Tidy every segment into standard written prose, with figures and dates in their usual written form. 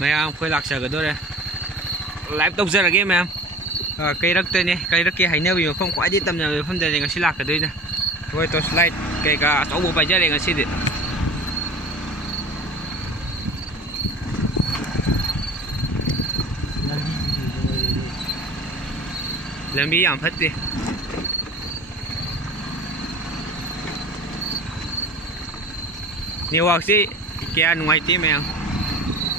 Mày khơi lạc sở cái đó đây. Live tốc ra là game mày. Cây rắc tên này, cây rắc kia hay nêu vì không quá đi tầm nào không thể là sẽ lạc cái đây nè. Thôi tôi slide cây cả 6 bộ bài chơi này sẽ được. Làm gì làm phết đi. Nhiều học sĩ kia ngoài tí mày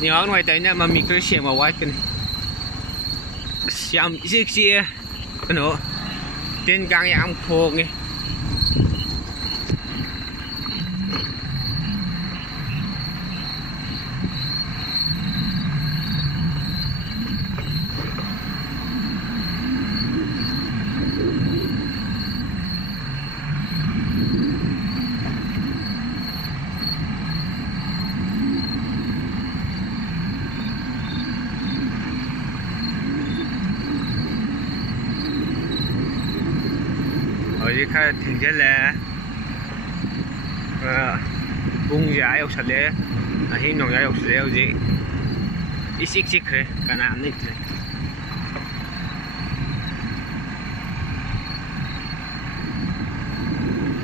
nhiều ở ngoài tới nè mà mình cứ xem vào quay cái này xem gì cái nó trên gang yang phô nghe khai thường rất là bung giá yok sale hin nong yok sale gì isik sik kre kana amni kre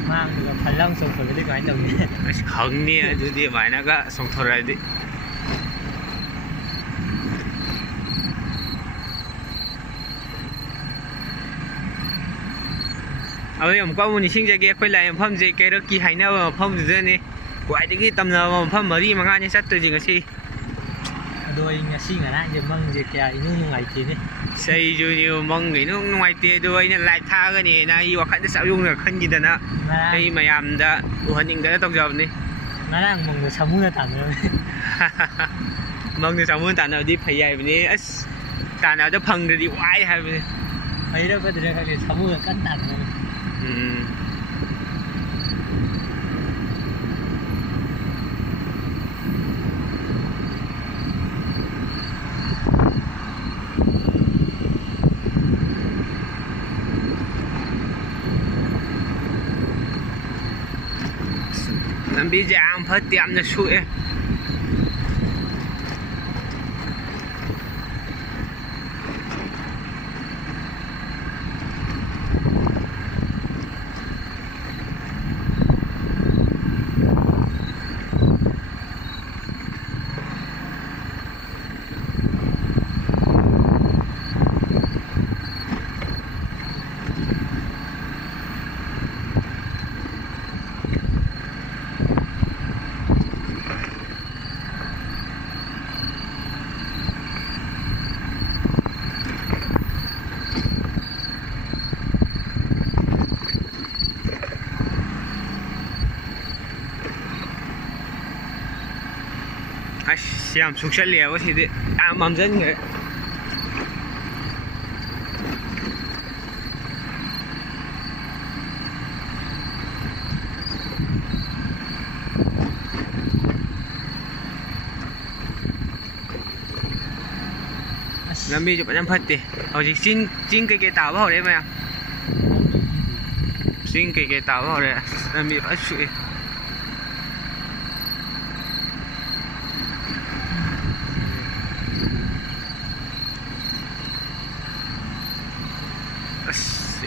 mang được phần lông sòng thổi đi cái đồng này không nè thứ gì mà nó có sòng thổi rồi đi ông có một sinh ra kia quay lại phẩm gì cái đó kỳ hay nào phẩm gì này quay đến cái tầm nào phẩm mới đi mà ngay như sát từ gì cái gì đôi nhà sinh ở đây giờ mong gì kia nó ngày gì đi xây dù nhiều mong nghĩ nó ngoài tiền đôi nên lại tha cái này này hoặc khăn sao dùng được khăn gì đó đây mà làm đã hoàn những cái tông dầu đi nó đang mong người sống muốn tặng rồi mong người sống muốn tặng nào đi phải dày về đi tặng nào cho phần rồi đi quay hay về ấy đâu có thể là cái sống muốn cắt tặng rồi làm bây giờ ăn phải tiệm nó suy xem xuống xe liều thì mầm dân người làm gì cho bạn em phật đi họ chỉ xin cái tàu vào đấy mà xin cái tàu vào đấy làm gì phải suy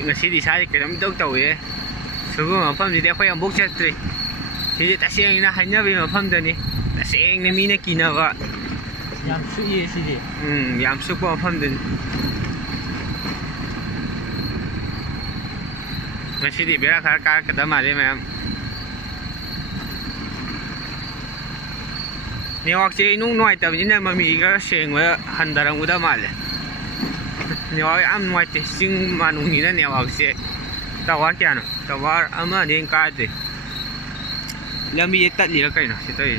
người sĩ đi sai cái đám đông tàu ấy số mà phẩm gì để khoe ông bốc chết rồi thì ta xem nó hay nhớ vì mà phẩm rồi nè ta xem nên mình kỳ nào vậy làm sự gì gì làm sức mà phẩm rồi người sĩ đi biết là cái đó mà đấy mà nếu hoặc chị nung ngoài tầm như này mà mình có xem với hành động của đó mà nếu ăn ngoài thì xin mà nung như thế nào hoặc sẽ tao quá kia nào tao quá ama đến cái gì làm gì tắt đi là cái nào sẽ tới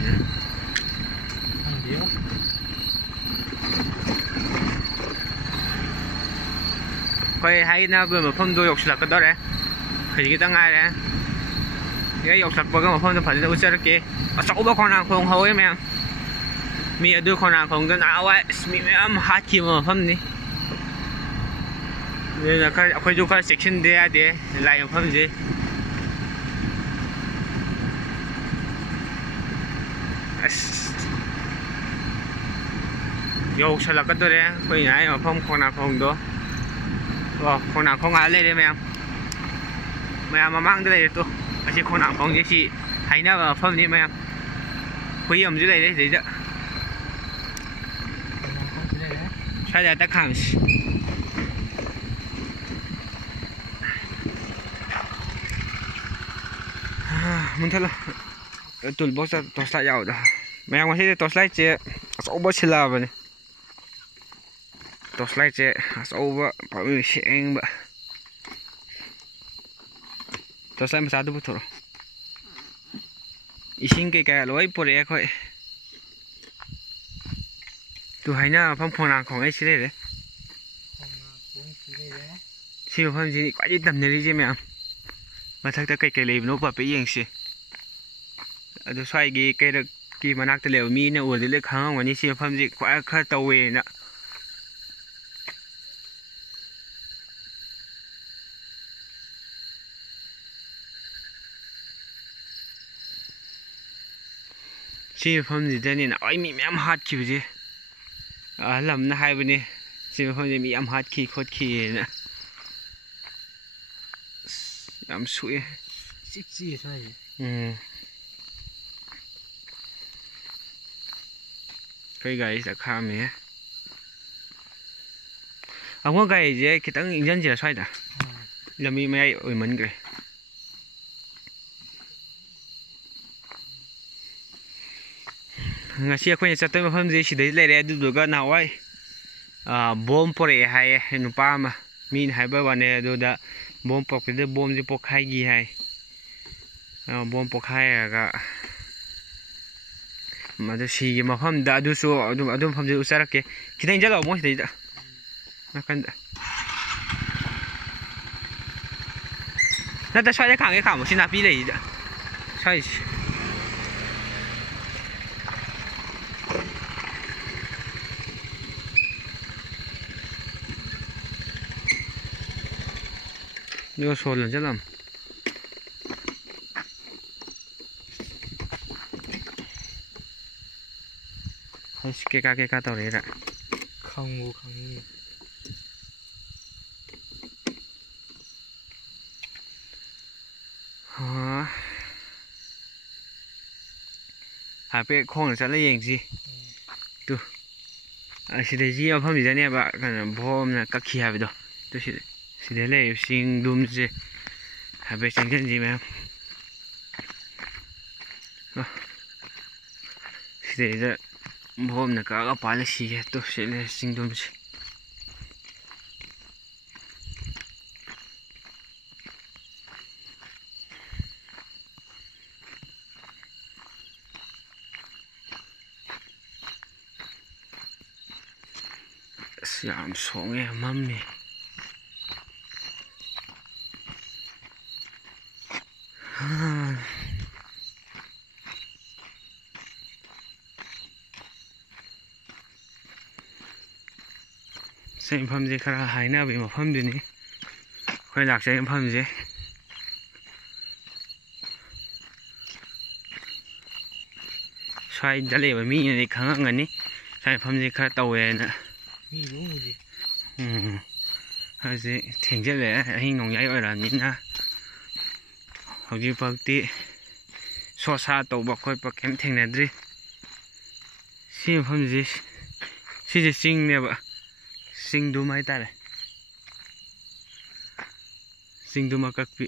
coi hay na vừa mà phong đôi học lạc cái đó đấy thì cái tăng ai đấy cái học lạc vừa cái mà phong nó phải là uống cái sáu bao con nào không hôi em mi đưa con nào không cái nào ấy mi em hát chi mà phong đi nên là cái chỗ cái section đấy để lại phong gì ꯌꯧꯁꯜꯂꯛꯀꯗꯣꯔꯦ ꯑꯩꯈꯣꯏꯅ ꯍꯥꯏ ꯃꯐꯝ ꯈꯣꯡꯅꯥꯡꯈꯣꯡꯗꯣ ꯈꯣꯡꯅꯥꯡꯈꯣꯡ ꯂꯩꯔꯦ ꯃꯌꯥꯝ ꯃꯃꯥꯡꯗ ꯂꯩꯔꯦ ꯇꯣ ꯑꯁꯤ ꯈꯣꯡꯅꯥꯡꯈꯣꯡꯁꯦ ꯁꯤ ꯍꯥꯏꯅꯕ ꯃꯐꯝꯅꯤ ꯃꯌꯥꯝ ꯍꯨꯏ ꯑꯃꯁꯨ ꯂꯩꯔꯦ ꯁꯤꯗꯩꯗ ꯁ꯭ꯋꯥꯏꯗ ꯍꯦꯛꯇ ꯈꯥꯝꯁꯤ ꯃꯨꯟꯊꯠꯂꯣ ꯇꯨꯜ ꯕꯣꯛꯁꯇ ꯇꯣꯔꯆ ꯂꯥꯏꯠ ꯌꯥꯎꯕꯗꯣ ꯃꯌꯥꯝ ꯉꯁꯤꯗꯤ ꯇꯣꯔꯆ ꯂꯥꯏꯠꯁꯦ ꯑꯆꯧꯕ ꯁꯤꯜꯂꯛꯑꯕꯅꯤ ꯇꯣꯔꯆ ꯂꯥꯏꯠꯁꯦ ꯑꯆꯧꯕ ꯁꯦꯡꯕ ꯇꯣꯔꯆ ꯂꯥꯏꯠ ꯃꯆꯥꯗꯨ ꯄꯨꯊꯣꯔꯛꯑꯣ ꯏꯁꯤꯡ ꯀꯩꯀꯥ ꯂꯣꯏ ꯄꯨꯔꯛꯑꯦ ꯑꯩꯈꯣꯏ ꯇꯨ ꯍꯥꯏꯅ ꯃꯐꯝ ꯈꯣꯡꯅꯥꯡꯈꯣꯡ ꯑꯩ ꯁꯤ ꯂꯩꯔꯦ ꯁꯤ ꯃꯐꯝꯁꯤ ꯈ꯭ꯋꯥꯏꯗꯒꯤ ꯇꯝꯅꯔꯤꯁꯦ ꯃꯌꯥꯝ ꯃꯊꯛꯇ ꯀꯩꯀꯩ ꯂꯩꯕꯅꯣ ꯄꯥꯄꯦ ꯌꯦꯡꯁꯤ ꯑꯗꯨ ꯁ꯭ꯋꯥꯏꯒꯤ ꯀꯩꯔꯛꯀꯤ ꯃꯅꯥꯛꯇ ꯂꯩꯕ ꯃꯤꯅ ꯎꯔꯗꯤ ꯂꯣꯏ ꯈꯪꯉꯝꯒꯅꯤ ꯁꯤ ꯃꯐꯝꯁꯤ ꯈ꯭ꯋꯥꯏ ꯈꯔ ꯇꯧꯋꯦꯅ ꯁꯤ ꯃꯐꯝꯁꯤꯗꯅꯤ ꯅꯍꯥꯟꯋꯥꯏ ꯃꯤ ꯃꯌꯥꯝ ꯍꯥꯠꯈꯤꯕꯁꯦ ꯑꯍꯜ ꯑꯃꯅ ꯍꯥꯏꯕꯅꯤ ꯁꯤ ꯃꯐꯝꯁꯤ ꯃꯤ ꯌꯥꯝ ꯍꯥꯠꯈꯤ ꯈꯣꯠꯈꯤꯅ ꯌꯥꯝ ꯁꯣꯛꯑꯦ ꯆꯤꯛꯁꯤ ꯁ꯭ꯋꯥꯏꯁꯦ ꯑꯩꯈꯣꯏ ꯒꯥꯔꯤꯁꯤꯗ ꯈꯥꯝꯃꯦ ꯑꯃꯨꯛ ꯒꯥꯔꯤꯁꯦ ꯈꯤꯇꯪ ꯏꯟꯖꯟꯁꯤꯔ ꯁ꯭ꯋꯥꯏꯗ ꯂꯝꯕꯤ ꯃꯌꯥꯏ ꯑꯣꯏꯃꯟꯈ꯭ꯔꯦ ꯉꯁꯤ ꯑꯩꯈꯣꯏꯅ ꯆꯠꯇꯣꯏ ꯃꯐꯝꯁꯦ ꯁꯤꯗꯩ ꯂꯩꯔꯦ ꯑꯗꯨꯗꯨꯒ ꯅꯍꯥꯟꯋꯥꯏ ꯕꯣꯝ ꯄꯣꯔꯛꯑꯦ ꯍꯥꯏꯌꯦ ꯅꯨꯄꯥ ꯑꯃ ꯃꯤꯅ ꯍꯥꯏꯕ ꯋꯥꯅꯦ ꯑꯗꯨꯗ ꯕꯣꯝ ꯄꯣꯔꯛꯄꯗ ꯕꯣꯝꯁꯦ ꯄꯣꯛꯈꯥꯏꯈꯤ ꯍꯥꯏ ꯕꯣꯝ ꯄꯣꯛꯈꯥꯏꯔꯒ ꯃꯗꯨ ꯁꯤꯒꯤ ꯃꯐꯝꯗ ꯑꯗꯨꯁꯨ ꯑꯗꯨ ꯃꯐꯝꯁꯤ ꯎꯠꯆꯔꯛꯀꯦ ꯈꯤꯇꯪ ꯏꯟꯖꯜꯂꯛꯑꯣ ꯃꯣꯏ ꯁꯤꯗꯩꯗ ꯅꯥꯀꯟꯗ ꯅꯠꯇ ꯁ꯭ꯋꯥꯏꯗ ꯈꯥꯝꯃꯣ ꯁꯤ ꯅꯥꯄꯤ ꯂꯩꯁꯤꯗ ꯁ꯭ꯋꯥꯏꯁꯤ 이거 소리는 잘람. 깨까 떠래라. 강무 강이. 하베 콩을 잘라 ꯌꯦꯡꯁꯤ. ꯇꯨ ꯑꯁꯤꯗꯩꯁꯤ ꯃꯐꯝꯁꯤꯗꯅꯦꯕ ꯀꯩꯅꯣ ꯕꯣꯝꯅ ꯀꯛꯈꯤ ꯍꯥꯏꯕꯗꯣ. ꯇꯨ ꯁꯤꯗ ꯂꯩꯔꯤꯕ ꯆꯤꯡꯗꯨꯝꯁꯦ ꯍꯥꯏꯐꯦꯠ ꯆꯪꯁꯤꯟꯁꯤ ꯃꯌꯥꯝ. ꯁꯤꯗꯩꯗ ꯕꯣꯝꯅ ꯀꯛꯑꯒ ꯄꯥꯜꯂ ꯁꯤꯒꯦ. ꯇꯨ ꯁꯤ ꯂꯩꯔꯦ ꯆꯤꯡꯗꯨꯝꯁꯦ. ꯌꯥꯝ ꯁꯣꯡꯉꯦ ꯃꯝꯃꯤ. ꯁꯤ ꯃꯐꯝꯁꯦ ꯈꯔ ꯍꯥꯏꯅꯕꯒꯤ ꯃꯐꯝꯗꯨꯅꯤ. ꯑꯩꯈꯣꯏ ꯂꯥꯛꯆꯔꯤꯕ ꯃꯐꯝꯁꯦ. ꯁ꯭ꯋꯥꯏꯗ ꯂꯩꯕ ꯃꯤꯅꯗꯤ ꯈꯪꯉꯝꯒꯅꯤ. ꯁ꯭ꯋꯥꯏ ꯃꯐꯝꯁꯦ ꯈꯔ ꯇꯧꯋꯦꯅ. ꯍꯧꯖꯤꯛ ꯊꯦꯡꯖꯤꯜꯂꯛꯑꯦ. ꯑꯍꯤꯡ ꯅꯣꯡꯌꯥꯏ ꯑꯣꯏꯔꯛꯑꯕꯅꯤꯅ ꯍꯧꯖꯤꯛꯐꯥꯎꯗꯤ ꯁꯣꯠ ꯁꯥ ꯇꯧꯕ ꯈꯣꯠꯄ ꯀꯩꯝ ꯊꯦꯡꯅꯗ꯭ꯔꯤ. ꯁꯤ ꯃꯐꯝꯁꯤ ꯁꯤꯁꯦ ꯆꯤꯡꯅꯦꯕ. ꯆꯤꯡꯗꯨꯝ ꯍꯥꯏꯇꯥꯔꯦ. ꯆꯤꯡꯗꯨꯝ ꯑꯀꯛꯄꯤ.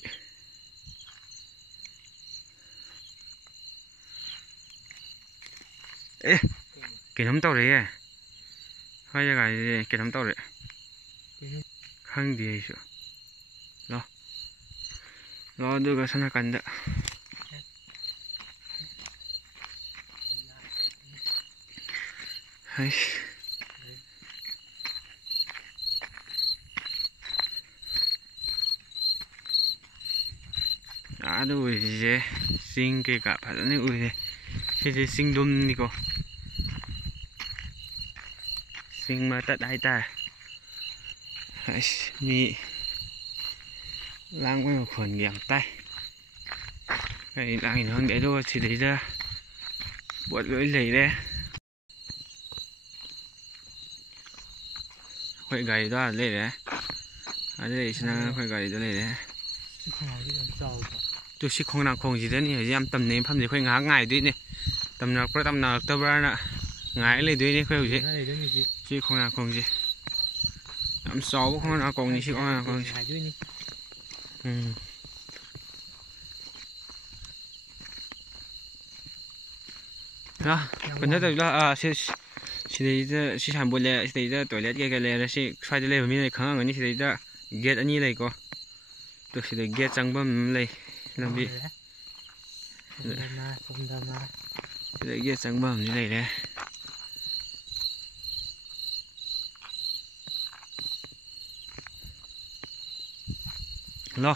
ꯀꯩꯅꯣꯝ ꯇꯧꯔꯦꯌꯦ. ꯁ꯭ꯋꯥꯏ ꯖꯒꯥꯁꯤꯗꯤ ꯀꯩꯅꯣꯝ ꯇꯧꯔꯦ. ꯈꯪꯗꯦ ꯑꯩꯁꯨ. ꯂꯥꯛꯑꯣ ꯑꯗꯨꯒ ꯁꯣꯝ ꯅꯥꯀꯟꯗ ꯑꯥꯗ ꯎꯔꯤꯁꯦ ꯆꯤꯡ ꯀꯩꯀꯥ ꯐꯖꯅ ꯎꯔꯦ. ꯁꯤꯁꯦ ꯆꯤꯡꯗꯨꯝꯅꯤꯀꯣ. ꯆꯤꯡ ꯃꯇꯠ ꯍꯥꯏꯇꯥꯔꯦ. ꯃꯤ ꯂꯥꯡꯕ ꯃꯈꯣꯟꯒ ꯌꯥꯝ ꯇꯥꯏ. ꯀꯔꯤ ꯂꯥꯡꯉꯤꯅꯣ ꯈꯪꯗꯦ. ꯑꯗꯨꯒ ꯁꯤꯗꯩꯗ ꯄꯣꯠ ꯂꯣꯏ ꯂꯩꯔꯦ. ꯑꯩꯈꯣꯏ ꯒꯥꯔꯤꯗꯣ ꯑꯥꯗ ꯂꯩꯔꯦ ꯑꯥꯗ ꯂꯩꯔꯤꯁꯤꯅ ꯑꯩꯈꯣꯏ ꯒꯥꯔꯤꯗꯣ ꯂꯩꯔꯦ ꯁꯤ ꯈꯣꯡꯅꯥꯡꯁꯤ ꯌꯥꯝ ꯆꯥꯎꯗ꯭ꯔꯣ ꯇꯨ ꯁꯤ ꯈꯣꯡꯅꯥꯡꯈꯣꯡꯁꯤꯗꯅꯤ ꯍꯧꯖꯤꯛ ꯌꯥꯝ ꯇꯝꯅꯩ ꯃꯐꯝꯁꯦ ꯑꯩꯈꯣꯏ ꯉꯥꯏꯍꯥꯛ ꯉꯥꯏꯗꯣꯏꯅꯦ ꯇꯝꯅꯔꯛꯄ꯭ꯔꯥ ꯇꯝꯅꯔꯛꯇꯕ꯭ꯔꯥꯅ ꯉꯥꯏꯔ ꯂꯩꯗꯣꯏꯅꯦ ꯑꯩꯈꯣꯏ ꯍꯧꯖꯤꯛ ꯁꯤ ꯈꯣꯡꯅꯥꯡꯈꯣꯡꯁꯦ ꯌꯥꯝ ꯆꯥꯎꯕ ꯈꯣꯡꯅꯥꯡꯈꯣꯡꯅꯤ ꯁꯤ ꯈꯣꯡꯅꯥꯡꯈꯣꯡꯁꯦ ꯀꯩꯅꯣ ꯇꯧꯗ ꯁꯤꯗꯩꯗ ꯁꯤ ꯁꯥꯏꯟꯕꯣꯔꯗ ꯂꯩꯔꯦ ꯁꯤꯗꯩꯗ ꯇꯣꯏꯂꯦꯠ ꯀꯩꯀꯩ ꯂꯩꯔꯦ ꯁꯤ ꯁ꯭ꯋꯥꯏꯗ ꯂꯩꯕ ꯃꯤꯅ ꯈꯪꯉꯝꯒꯅꯤ ꯁꯤꯗꯩꯗ ꯒꯦꯠ 2 ꯂꯩꯀꯣ ꯇꯣ ꯁꯤꯗ ꯒꯦꯠ ꯆꯪꯐꯝ ꯑꯃ ꯂꯩ ꯂꯝꯕꯤ ꯁꯤꯗ ꯒꯦꯠ ꯆꯪꯐꯝ ꯑꯃꯗꯤ ꯂꯩꯔꯦ ꯍꯜꯂꯣ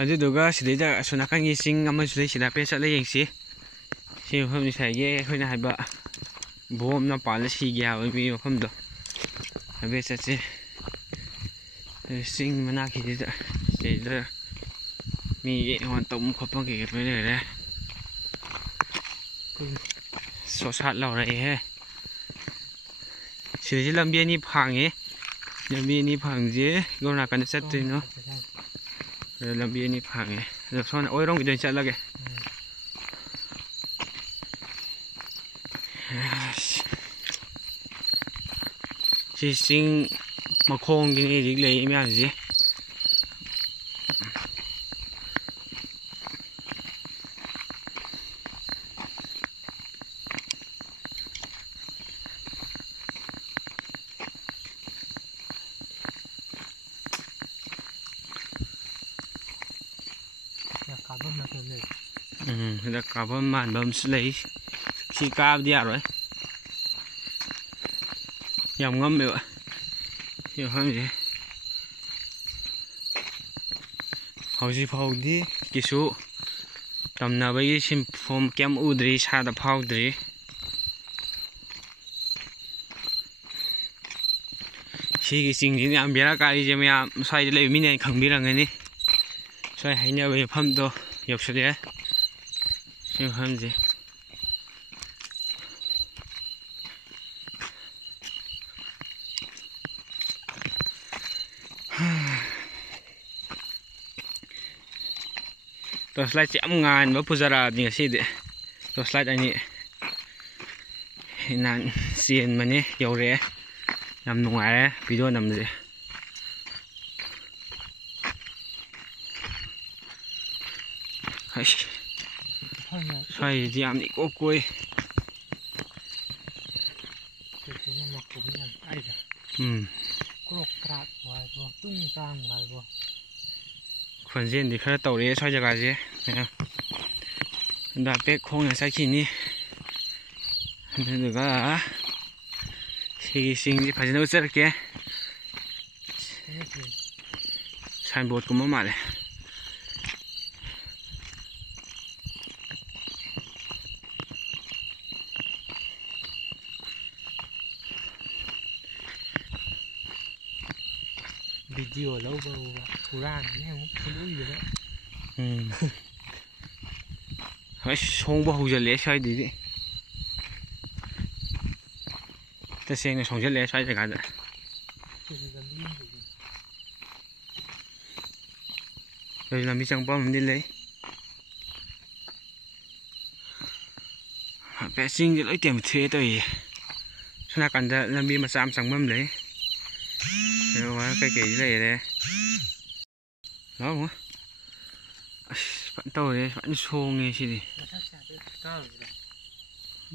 ꯑꯗꯨꯗꯨꯒ ꯁꯤꯗꯩꯗ ꯑꯁꯣꯝ ꯅꯥꯀꯟꯒꯤ ꯆꯤꯡ ꯑꯃꯁꯨ ꯂꯩ ꯁꯤꯗ ꯍꯥꯏꯐꯦꯠ ꯆꯠꯂ ꯌꯦꯡꯁꯤ ꯁꯤ ꯃꯐꯝꯁꯤ ꯉꯁꯥꯏꯒꯤ ꯑꯩꯈꯣꯏꯅ ꯍꯥꯏꯕ ꯕꯣꯝꯅ ꯄꯥꯜꯂ ꯁꯤꯒꯦ ꯍꯥꯏꯕ ꯃꯤ ꯃꯐꯝꯗꯣ ꯍꯥꯏꯐꯦꯠ ꯆꯠꯁꯤ ꯆꯤꯡ ꯃꯅꯥꯛꯀꯤꯁꯤꯗ ꯁꯤꯗꯩꯗ ꯃꯤꯒꯤ ꯇꯧꯕ ꯈꯣꯠꯄ ꯀꯩꯀꯩ ꯂꯣꯏ ꯂꯩꯔꯦ ꯁꯣꯁꯥꯠ ꯂꯧꯔꯛꯏꯍꯦ ꯁꯤꯗꯩꯁꯤ ꯂꯝꯕꯤ ꯑꯅꯤ ꯐꯥꯡꯉꯦ ꯂꯝꯕꯤ ꯑꯅꯤ ꯐꯥꯡꯁꯦ ꯀꯔꯣꯝ ꯅꯥꯀꯟꯗ ꯆꯠꯇꯣꯏꯅꯣ ꯂꯝꯕꯤ ꯑꯅꯤ ꯐꯥꯡꯉꯦ ꯑꯗꯣ ꯁꯣꯝꯗ ꯑꯣꯏꯔꯣꯝꯒꯤꯗ ꯑꯣꯏꯅ ꯆꯠꯂꯒꯦ ꯁꯤ ꯆꯤꯡ ꯃꯈꯣꯡꯒꯤꯅꯤ ꯍꯧꯖꯤꯛ ꯂꯩ ꯃꯌꯥꯝꯁꯤ ꯁꯤꯗ ꯀꯥꯐꯝ ꯃꯥꯟꯕ ꯑꯃꯁꯨ ꯂꯩ ꯁꯤ ꯀꯥꯕꯗꯤ ꯌꯥꯔꯣꯏ ꯌꯥꯝ ꯉꯝꯃꯦꯕ ꯁꯤ ꯃꯐꯝꯁꯦ ꯍꯧꯖꯤꯛ ꯐꯥꯎꯗꯤ ꯀꯩꯁꯨ ꯇꯝꯅꯕꯒꯤ ꯁꯤꯟꯐꯝ ꯀꯩꯝ ꯎꯗ꯭ꯔꯤ ꯏꯁꯥꯗ ꯐꯥꯎꯗ꯭ꯔꯤ ꯁꯤꯒꯤ ꯆꯤꯡꯁꯤꯅ ꯌꯥꯝ ꯕꯦꯔꯥ ꯀꯥꯔꯤꯁꯦ ꯃꯌꯥꯝ ꯁ꯭ꯋꯥꯏꯗ ꯂꯩꯕ ꯃꯤꯅ ꯈꯪꯕꯤꯔꯝꯒꯅꯤ ꯁ꯭ꯋꯥꯏ ꯍꯩꯅꯕ ꯃꯐꯝꯗꯣ ꯌꯧꯁꯤꯜꯂꯛꯑꯦ ꯁꯤ ꯃꯐꯝꯁꯦ ꯇꯣꯔꯆ ꯂꯥꯏꯠꯁꯦ ꯌꯥꯝ ꯉꯥꯟꯕ ꯄꯨꯖꯔꯛꯑꯕꯅꯤ ꯉꯁꯤꯗꯤ ꯇꯣꯔꯆ ꯂꯥꯏꯠ ꯑꯅꯤ ꯅꯍꯥꯟ ꯆꯦꯟꯕꯅꯦ ꯌꯧꯔꯛꯑꯦ ꯌꯥꯝ ꯅꯨꯡꯉꯥꯏꯔꯦ ꯚꯤꯗꯤꯑꯣ ꯅꯝꯕꯁꯦ ꯁ꯭ꯋꯥꯏꯁꯤꯗꯤ ꯌꯥꯝꯅ ꯏꯀꯣꯛ ꯀꯣꯏ ꯈꯣꯟꯖꯦꯜꯗꯤ ꯈꯔ ꯇꯧꯔꯛꯑꯦ ꯁ꯭ꯋꯥꯏ ꯖꯒꯥꯁꯦ ꯍꯥꯏꯐꯦꯠ ꯈꯣꯡꯅ ꯆꯠꯈꯤꯅꯤ ꯑꯗꯨꯗꯨꯒ ꯁꯤꯒꯤ ꯆꯤꯡꯁꯤ ꯐꯖꯅ ꯎꯠꯆꯔꯛꯀꯦ ꯁꯥꯏꯟꯕꯣꯔꯗꯀꯨꯝꯕ ꯃꯥꯜꯂꯦ ꯚꯤꯗꯤꯑꯣ ꯂꯧꯕ ꯍꯨꯔꯥꯟꯕꯅꯦ ꯑꯃꯨꯛ ꯈꯨꯠꯂꯣꯏꯗꯕ ꯍꯣꯏ ꯁꯣꯡꯕ ꯍꯧꯖꯤꯜꯂꯛꯑꯦ ꯁ꯭ꯋꯥꯏꯗꯗꯤ ꯇꯁꯦꯡꯅ ꯁꯣꯡꯖꯜꯂꯛꯑꯦ ꯁ꯭ꯋꯥꯏ ꯖꯒꯥꯗ ꯂꯝꯕꯤ ꯆꯪꯐꯝ ꯑꯃꯗꯤ ꯂꯩ ꯍꯥꯏꯐꯦꯠ ꯆꯤꯡꯁꯦ ꯂꯣꯏ ꯇꯦꯝꯊꯣꯛꯑꯦ ꯇꯧꯔꯤꯁꯦ ꯁꯣꯝ ꯅꯥꯀꯟꯗ ꯂꯝꯕꯤ ꯃꯆꯥ ꯑꯃ ꯆꯪꯐꯝ ꯂꯩ ꯋꯥꯌꯔ ꯀꯩꯀꯩꯁꯤ ꯂꯩꯔꯦ ꯂꯥꯛꯑꯣ ꯑꯁ ꯐꯖꯅ ꯇꯧꯔꯦ ꯐꯖꯅ ꯁꯣꯡꯉꯦ ꯁꯤꯗꯤ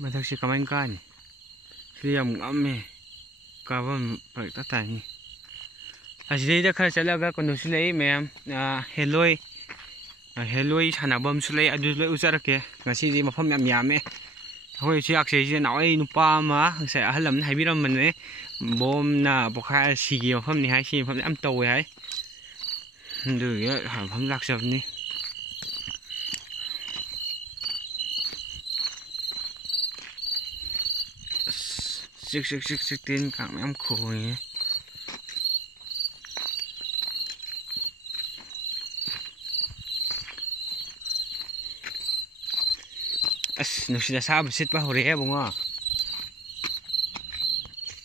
ꯃꯊꯛꯁꯦ ꯀꯃꯥꯏꯅ ꯀꯥꯅꯤ ꯁꯤꯗꯤ ꯌꯥꯝ ꯉꯝꯃꯦ ꯀꯥꯐꯝ ꯐꯔꯛꯇ ꯇꯥꯏꯅꯤ ꯑꯁꯤꯗꯩꯗ ꯈꯔ ꯆꯠꯂꯒ ꯀꯩꯅꯣꯁꯨ ꯂꯩ ꯃꯌꯥꯝ ꯍꯦꯂꯣꯏ ꯁꯥꯟꯅꯐꯝꯁꯨ ꯂꯩ ꯑꯗꯨꯁꯨ ꯂꯣꯏ ꯎꯠꯆꯔꯛꯀꯦ ꯉꯁꯤꯗꯤ ꯃꯐꯝ ꯌꯥꯝ ꯌꯥꯝꯃꯦ ꯑꯩꯈꯣꯏ ꯁꯤ ꯌꯥꯛꯁꯩꯁꯤꯗ ꯅꯍꯥꯟꯋꯥꯏ ꯅꯨꯄꯥ ꯑꯃ ꯉꯁꯥꯏ ꯑꯍꯜ ꯑꯃꯅ ꯍꯥꯏꯕꯤꯔꯝꯕꯅꯦ ꯕꯣꯝꯅ ꯄꯣꯈꯥꯏꯔ ꯁꯤꯒꯤ ꯃꯐꯝꯅꯤ ꯍꯥꯏ ꯁꯤ ꯃꯐꯝꯗ ꯌꯥꯝ ꯇꯧꯋꯦ ꯍꯥꯏ ꯑꯗꯨꯒꯤ ꯃꯐꯝ ꯂꯥꯛꯆꯕꯅꯤ ꯆꯤꯛ ꯆꯤꯛ ꯆꯤꯛ ꯆꯤꯛ ꯇꯤꯟ ꯀꯥꯡ ꯃꯌꯥꯝ ꯈꯣꯡꯉꯦ ꯑꯁ ꯅꯨꯡꯁꯤꯠ ꯑꯁꯥꯕ ꯁꯤꯠꯄ ꯍꯧꯔꯛꯑꯦ ꯏꯕꯨꯡꯉꯣ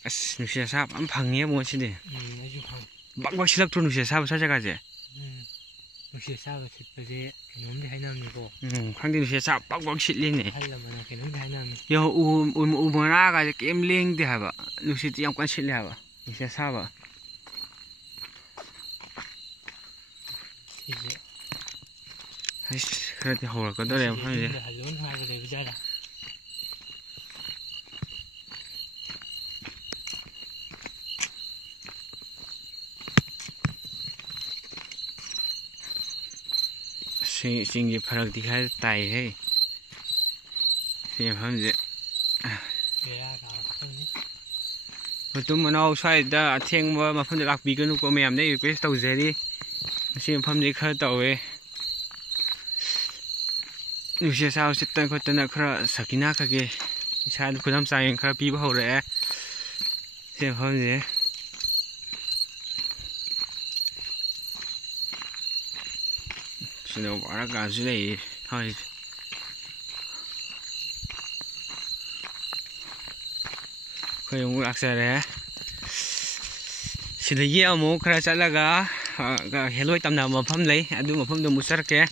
ꯑꯁ ꯅꯨꯡꯁꯤꯠ ꯑꯁꯥꯕ ꯌꯥꯝ ꯐꯪꯉꯦ ꯃꯣꯏꯁꯤꯗꯤ ꯑꯩꯁꯨ ꯐꯪꯉꯦ ꯕꯛ ꯕꯛ ꯁꯤꯜꯂꯛꯇ꯭ꯔꯣ ꯅꯨꯡꯁꯤꯠ ꯑꯁꯥꯕ ꯁ꯭ꯋꯥꯏ ꯖꯒꯥꯁꯦ ꯅꯨꯡꯁꯤꯠ ꯑꯁꯥꯕ ꯁꯤꯠꯄꯁꯦ ꯀꯩꯅꯣꯝꯗꯤ ꯍꯥꯏꯅꯕꯅꯤꯀꯣ ꯈꯪꯗꯦ ꯅꯨꯡꯁꯤꯠ ꯑꯁꯥꯕ ꯕꯛ ꯕꯛ ꯁꯤꯠꯂꯤꯅꯦ ꯑꯍꯜ ꯂꯃꯟꯅ ꯀꯩꯅꯣꯝꯗꯤ ꯍꯥꯏꯅꯕꯅꯤ ꯌꯦꯡꯉꯣ ꯎ ꯃꯔꯥꯒꯁꯦ ꯀꯩꯝ ꯂꯦꯡꯗꯦ ꯍꯥꯏꯕ ꯅꯨꯡꯁꯤꯠꯇꯤ ꯌꯥꯝ ꯀꯟꯅ ꯁꯤꯠꯂꯦ ꯍꯥꯏꯕ ꯅꯨꯡꯁꯤꯠ ꯑꯁꯥꯕ ꯁꯤꯁꯦ ꯑꯩꯁ ꯈꯔꯗꯤ ꯍꯧꯔꯛꯀꯗꯧꯔꯦ ꯃꯐꯝꯁꯦ ꯍꯜꯂꯣꯅ ꯍꯥꯏꯕ ꯂꯩꯕ ꯖꯥꯠꯂꯥ ꯆꯤꯡꯁꯦ ꯐꯔꯛꯇꯤ ꯈꯔ ꯇꯥꯏꯍꯦ ꯁꯤ ꯃꯐꯝꯁꯦ ꯕꯦꯔꯥ ꯀꯥꯕ ꯃꯐꯝꯅꯤ ꯃꯇꯨꯡ ꯃꯅꯥꯎ ꯁ꯭ꯋꯥꯏꯗ ꯑꯊꯦꯡꯕ ꯃꯐꯝꯗ ꯂꯥꯛꯄꯤꯒꯅꯨꯀꯣ ꯃꯌꯥꯝꯗ ꯔꯤꯀ꯭ꯋꯦꯁ ꯇꯧꯖꯔꯤ ꯃꯁꯤ ꯃꯐꯝꯁꯦ ꯈꯔ ꯇꯧꯋꯦ ꯅꯨꯡꯁꯤꯠ ꯑꯁꯥꯕ ꯁꯤꯠꯇꯅ ꯈꯣꯠꯇꯅ ꯈꯔ ꯁꯥꯈꯤꯅꯥ ꯈꯒꯦ ꯏꯁꯥꯗ ꯈꯨꯗꯝ ꯆꯥꯡꯌꯦꯡ ꯈꯔ ꯄꯤꯕ ꯍꯧꯔꯛꯑꯦ ꯁꯤ ꯃꯐꯝꯁꯦ ꯁꯤꯗ ꯋꯥꯔꯀꯥꯟꯁꯨ ꯂꯩꯌꯦ ꯍꯣꯏ ꯑꯩꯈꯣꯏ ꯑꯃꯨꯛ ꯂꯥꯛꯆꯔꯦ ꯁꯤꯗꯒꯤ ꯑꯃꯨꯛ ꯈꯔ ꯆꯠꯂꯒ ꯍꯦꯂꯣꯏ ꯇꯝꯅꯕ ꯃꯐꯝ ꯂꯩ ꯑꯗꯨ ꯃꯐꯝꯗꯣ ꯑꯃꯨꯛ ꯆꯠꯔꯛꯀꯦ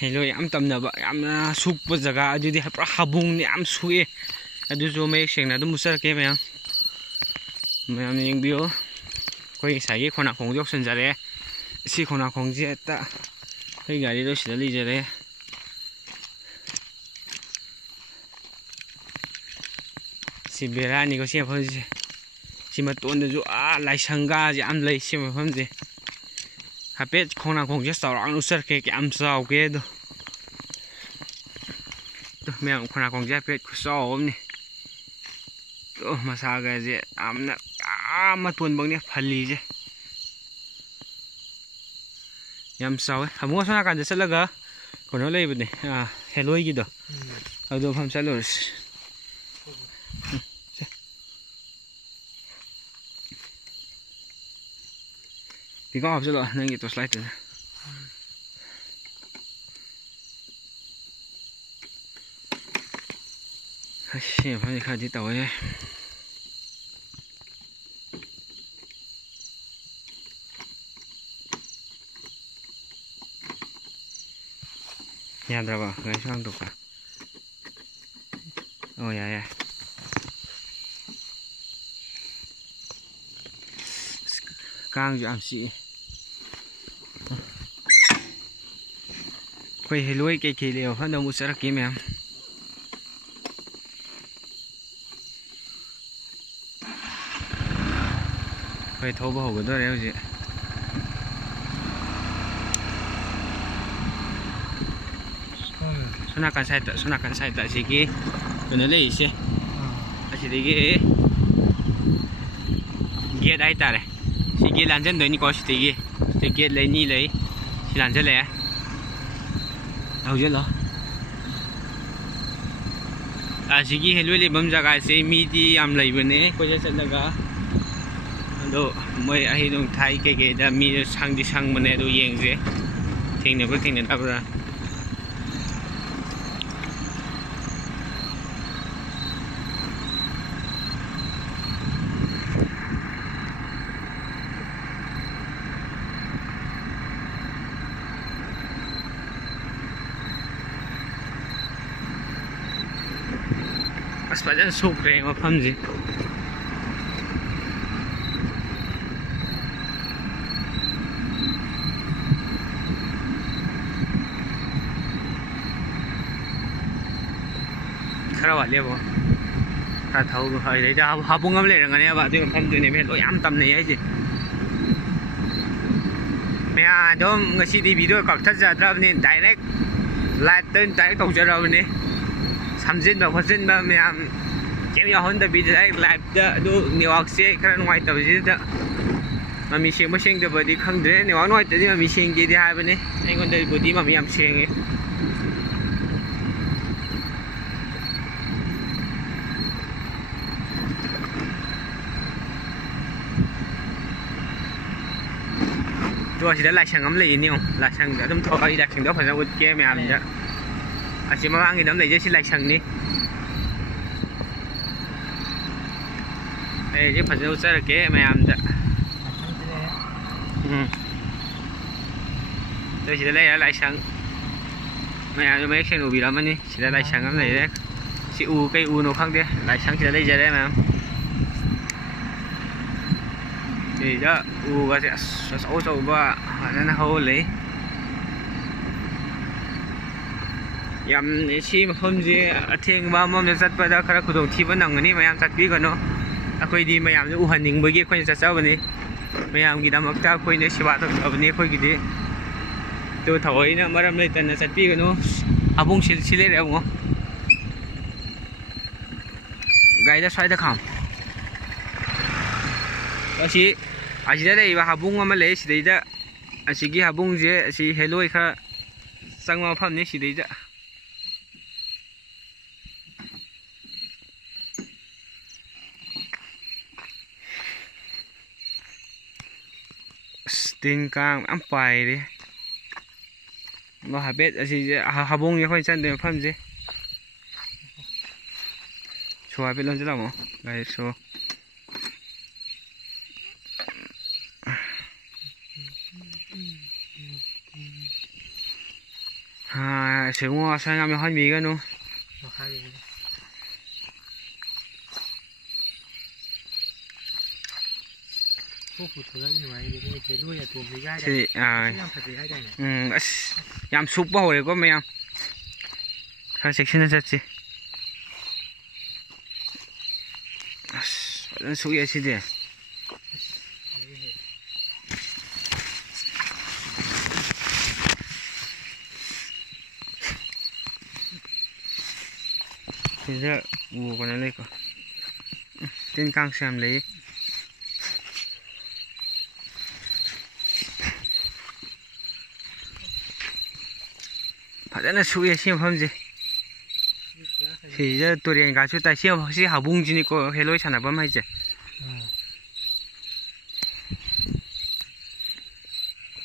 ꯍꯦꯂꯣꯏ ꯌꯥꯝ ꯇꯝꯅꯕ ꯌꯥꯝꯅ ꯁꯨꯛꯄ ꯖꯒꯥ ꯑꯗꯨꯗꯤ ꯄꯨꯔꯥ ꯍꯥꯕꯨꯡꯅꯤ ꯌꯥꯝ ꯁꯨꯛꯑꯦ ꯑꯗꯨꯁꯨ ꯃꯌꯦꯛ ꯁꯦꯡꯅ ꯑꯗꯨꯝ ꯆꯠꯔꯛꯀꯦ ꯃꯌꯥꯝꯅ ꯌꯦꯡꯕꯤꯌꯨ ꯑꯩꯈꯣꯏ ꯉꯁꯥꯏꯒꯤ ꯈꯣꯡꯅꯥꯡꯈꯣꯡꯗꯣ ꯌꯧꯁꯟꯖꯔꯦ ꯁꯤ ꯈꯣꯡꯅꯥꯡꯈꯣꯡꯁꯦ ꯍꯦꯛꯇ ꯑꯩꯈꯣꯏ ꯒꯥꯔꯤꯗꯣ ꯁꯤꯗ ꯂꯩꯖꯔꯦ ꯁꯤ ꯕꯦꯔꯥꯅꯤꯀꯣ ꯁꯤ ꯃꯐꯝꯁꯦ ꯁꯤ ꯃꯇꯣꯟꯗꯁꯨ ꯂꯥꯏꯁꯪꯒꯥꯁꯦ ꯌꯥꯝ ꯂꯩ ꯁꯤ ꯃꯐꯝꯁꯦ ꯍꯥꯏꯐꯦꯠ ꯈꯣꯡꯅꯥꯡꯈꯣꯡꯁꯦ ꯆꯥꯎꯔꯥꯛꯅ ꯎꯠꯆꯔꯛꯀꯦ ꯀꯌꯥꯝ ꯆꯥꯎꯒꯦ ꯑꯗꯣ ꯃꯌꯥꯝ ꯈꯣꯡꯅꯥꯡꯈꯣꯡꯁꯦ ꯍꯥꯏꯐꯦꯠ ꯈꯨꯆꯥꯎ ꯑꯃꯅꯤ ꯃꯁꯥꯒꯁꯦ ꯌꯥꯝꯅ ꯃꯇꯣꯟꯐꯧꯅꯦ ꯐꯜꯂꯤꯁꯦ ꯌꯥꯝ ꯆꯥꯎꯋꯦ ꯑꯃꯨꯛ ꯑꯁꯣꯝ ꯅꯥꯀꯥꯟꯗ ꯆꯠꯂꯒ ꯀꯩꯅꯣ ꯂꯩꯕꯅꯦ ꯍꯦꯂꯣꯏꯒꯤꯗꯣ ꯑꯗꯨ ꯃꯐꯝ ꯆꯠꯂꯨꯔꯁꯤ ꯄꯤꯀꯥꯎ ꯍꯥꯞꯆꯤꯜꯂꯣ ꯅꯪꯒꯤ ꯇꯣꯁ ꯂꯥꯏꯠꯇꯨꯅ ꯁꯤ ꯃꯐꯝꯁꯦ ꯈꯔꯗꯤ ꯇꯧꯋꯦ ꯌꯥꯗ꯭ꯔꯕ ꯒꯥꯔꯤ ꯍꯥꯡꯗꯣꯛꯄ ꯑꯣ ꯌꯥꯏ ꯀꯥꯡꯁꯨ ꯌꯥꯝ ꯆꯤꯛꯏ ꯑꯩꯈꯣꯏ ꯍꯦꯂꯣꯏ ꯀꯩꯀꯩ ꯂꯩꯕ ꯃꯐꯝꯗ ꯑꯃꯨꯛ ꯆꯠꯔꯛꯀꯦ ꯃꯌꯥꯝ ꯑꯩꯈꯣꯏ ꯊꯧꯕ ꯍꯧꯒꯗꯧꯔꯦ ꯍꯧꯖꯤꯛ ꯁꯣꯝ ꯅꯥꯀꯟ ꯁꯥꯏꯗꯇ ꯑꯁꯤꯒꯤ ꯀꯩꯅꯣ ꯂꯩꯔꯤꯁꯦ ꯑꯁꯤꯗꯒꯤ ꯒꯦꯠ ꯍꯥꯏꯇꯥꯔꯦ ꯁꯤ ꯒꯦꯠ ꯂꯥꯟꯖꯟꯗꯣꯏꯅꯤꯀꯣ ꯁꯤꯗ ꯒꯦꯠ ꯂꯩꯅꯤ ꯂꯩ ꯁꯤ ꯂꯥꯟꯖꯜꯂꯛꯑꯦ ꯍꯧꯖꯤꯜꯂꯣ ꯑꯁꯤꯒꯤ ꯍꯦꯂꯣꯏ ꯂꯩꯐꯝ ꯖꯒꯥꯁꯦ ꯃꯤꯗꯤ ꯌꯥꯝ ꯂꯩꯕꯅꯦ ꯀꯣꯏꯆꯠ ꯆꯠꯂꯒ ꯑꯗꯣ ꯃꯣꯏ ꯑꯍꯩ ꯅꯣꯡꯊꯥꯏ ꯀꯩꯀꯩꯗ ꯃꯤꯗꯣ ꯁꯪꯗꯤ ꯁꯪꯕꯅꯦ ꯑꯗꯨ ꯌꯦꯡꯁꯦ ꯊꯦꯡꯅꯕ꯭ꯔꯥ ꯊꯦꯡꯅꯗꯕ꯭ꯔꯥ ꯑꯁ ꯐꯖꯅ ꯁꯣꯛꯈ꯭ꯔꯦ ꯃꯐꯝꯁꯦ खरा वाले वो खरा था वो है इधर आप हापुंगम ले रंगने अब आते हैं हम दुनिया में लो याम तम नहीं है जी मैं आदम ngasi di video kaktat jadrabni direct live ten direct tawjarabni samjin ba khojin ba myam kem ya honda bi direct live da do network se khara nuai tabji da mami seng ba seng da badi khangdre network nuai tadi mami seng ge di haibani aingon da bodi mami yam sengตัวสิได้หลายช่างน้ำเลยนี่อ๋อหลายช่างเดี๋ยวต้องทอกันอีกหลายช่างเดี๋ยวผมจะวุ้นแก้ไม่อะไรจ้ะอาชีพมาบ้างอีกน้ำเลยจะสิหลายช่างนี้ ꯑꯩꯁꯦ ꯐꯖꯅ ꯎꯠꯆꯔꯛꯀꯦ ꯃꯌꯥꯝꯗ. ꯁꯤꯗ ꯂꯩꯔꯦ ꯂꯥꯏꯁꯪ. ꯃꯌꯥꯝꯁꯨ ꯃꯌꯦꯛ ꯁꯦꯡꯅ ꯎꯕꯤꯔꯝꯃꯅꯤ. ꯁꯤꯗ ꯂꯥꯏꯁꯪ ꯑꯃ ꯂꯩꯔꯦ. ꯁꯤ ꯎ ꯀꯩ ꯎꯅꯣ ꯈꯪꯗꯦ. ꯂꯥꯏꯁꯪꯁꯤꯗ ꯂꯩꯖꯔꯦ ꯃꯌꯥꯝ. ꯁꯤꯗ ꯎꯒꯁꯦ ꯑꯁ ꯑꯆꯧ ꯑꯆꯧꯕ ꯐꯖꯅ ꯍꯧꯔ ꯂꯩ. ꯌꯥꯝ ꯁꯤ ꯃꯐꯝꯁꯦ ꯑꯊꯦꯡꯕ ꯑꯃꯗ ꯆꯠꯄꯗ ꯈꯔ ꯈꯨꯗꯣꯡꯊꯤꯕ ꯅꯪꯒꯅꯤ. ꯃꯌꯥꯝ ꯆꯠꯄꯤꯒꯅꯨ. ꯑꯩꯈꯣꯏꯗꯤ ꯃꯌꯥꯝꯁꯨ ꯎꯍꯟꯅꯤꯡꯕꯒꯤ ꯑꯩꯈꯣꯏꯅ ꯆꯠꯆꯕꯅꯤ. ꯃꯌꯥꯝꯒꯤꯗꯃꯛꯇ ꯑꯩꯈꯣꯏꯅ ꯁꯦꯕꯥ ꯇꯧꯖꯕꯅꯤ ꯑꯩꯈꯣꯏꯒꯤꯗꯤ. ꯑꯗꯨ ꯊꯑꯣꯏꯅ ꯃꯔꯝ ꯂꯩꯇꯅ ꯆꯠꯄꯤꯒꯅꯨ. ꯍꯥꯕꯨꯡ ꯁꯤ ꯂꯩꯔꯦ ꯑꯃꯨꯛ. ꯒꯥꯔꯤꯗ ꯁ꯭ꯋꯥꯏꯗ ꯈꯥꯝ. ꯑꯁꯤ ꯑꯁꯤꯗ ꯂꯩꯔꯤꯕ ꯍꯥꯕꯨꯡ ꯑꯃ ꯂꯩ. ꯁꯤꯗꯩꯗ ꯑꯁꯤꯒꯤ ꯍꯥꯕꯨꯡꯁꯦ ꯑꯁꯤ ꯍꯦꯂꯣꯏ ꯈꯔ ꯆꯪꯕ ꯃꯐꯝꯅꯤ. ꯁꯤꯗꯩꯗ ꯇꯤꯟ ꯀꯥꯡ ꯃꯌꯥꯝ ꯄꯥꯏꯔꯦ. ꯍꯥꯏꯐꯦꯠ ꯑꯁꯤꯁꯦ ꯍꯥꯕꯨꯡꯅꯤ ꯑꯩꯈꯣꯏꯅ ꯆꯪꯗꯣꯏ ꯃꯐꯝꯁꯦ. ꯁꯣ ꯍꯥꯏꯐꯦꯠ ꯂꯣꯟꯁꯤꯜꯂꯝꯃꯣ ꯒꯥꯔꯤ ꯁꯣ. ꯁꯤꯒꯨꯝꯕ ꯑꯁꯥ ꯌꯥꯝ ꯌꯥꯎꯍꯟꯕꯤꯒꯅꯨ. ꯑꯁ ꯌꯥꯝ ꯁꯨꯛꯄ ꯍꯧꯔꯦꯀꯣ ꯃꯌꯥꯝ. ꯈꯔ ꯆꯦꯛꯁꯤꯟꯅ ꯆꯠꯁꯤ. ꯑꯁ ꯐꯖꯅ ꯁꯨꯛꯑꯦ ꯁꯤꯗꯤ. ꯁꯤꯗ ꯎꯕꯅ ꯂꯩꯀꯣ. ꯇꯤꯟ ꯀꯥꯡꯁꯨ ꯌꯥꯝ ꯂꯩ. ꯐꯖꯅ ꯁꯨꯛꯑꯦ ꯁꯤ ꯃꯐꯝꯁꯦ. ꯁꯤꯗ ꯇꯨꯔꯦꯟꯒꯁꯨ ꯇꯥꯏ. ꯁꯤ ꯍꯥꯕꯨꯡꯁꯤꯅꯤꯀꯣ ꯍꯦꯂꯣꯏ ꯁꯥꯟꯅꯐꯝ ꯍꯥꯏꯁꯦ.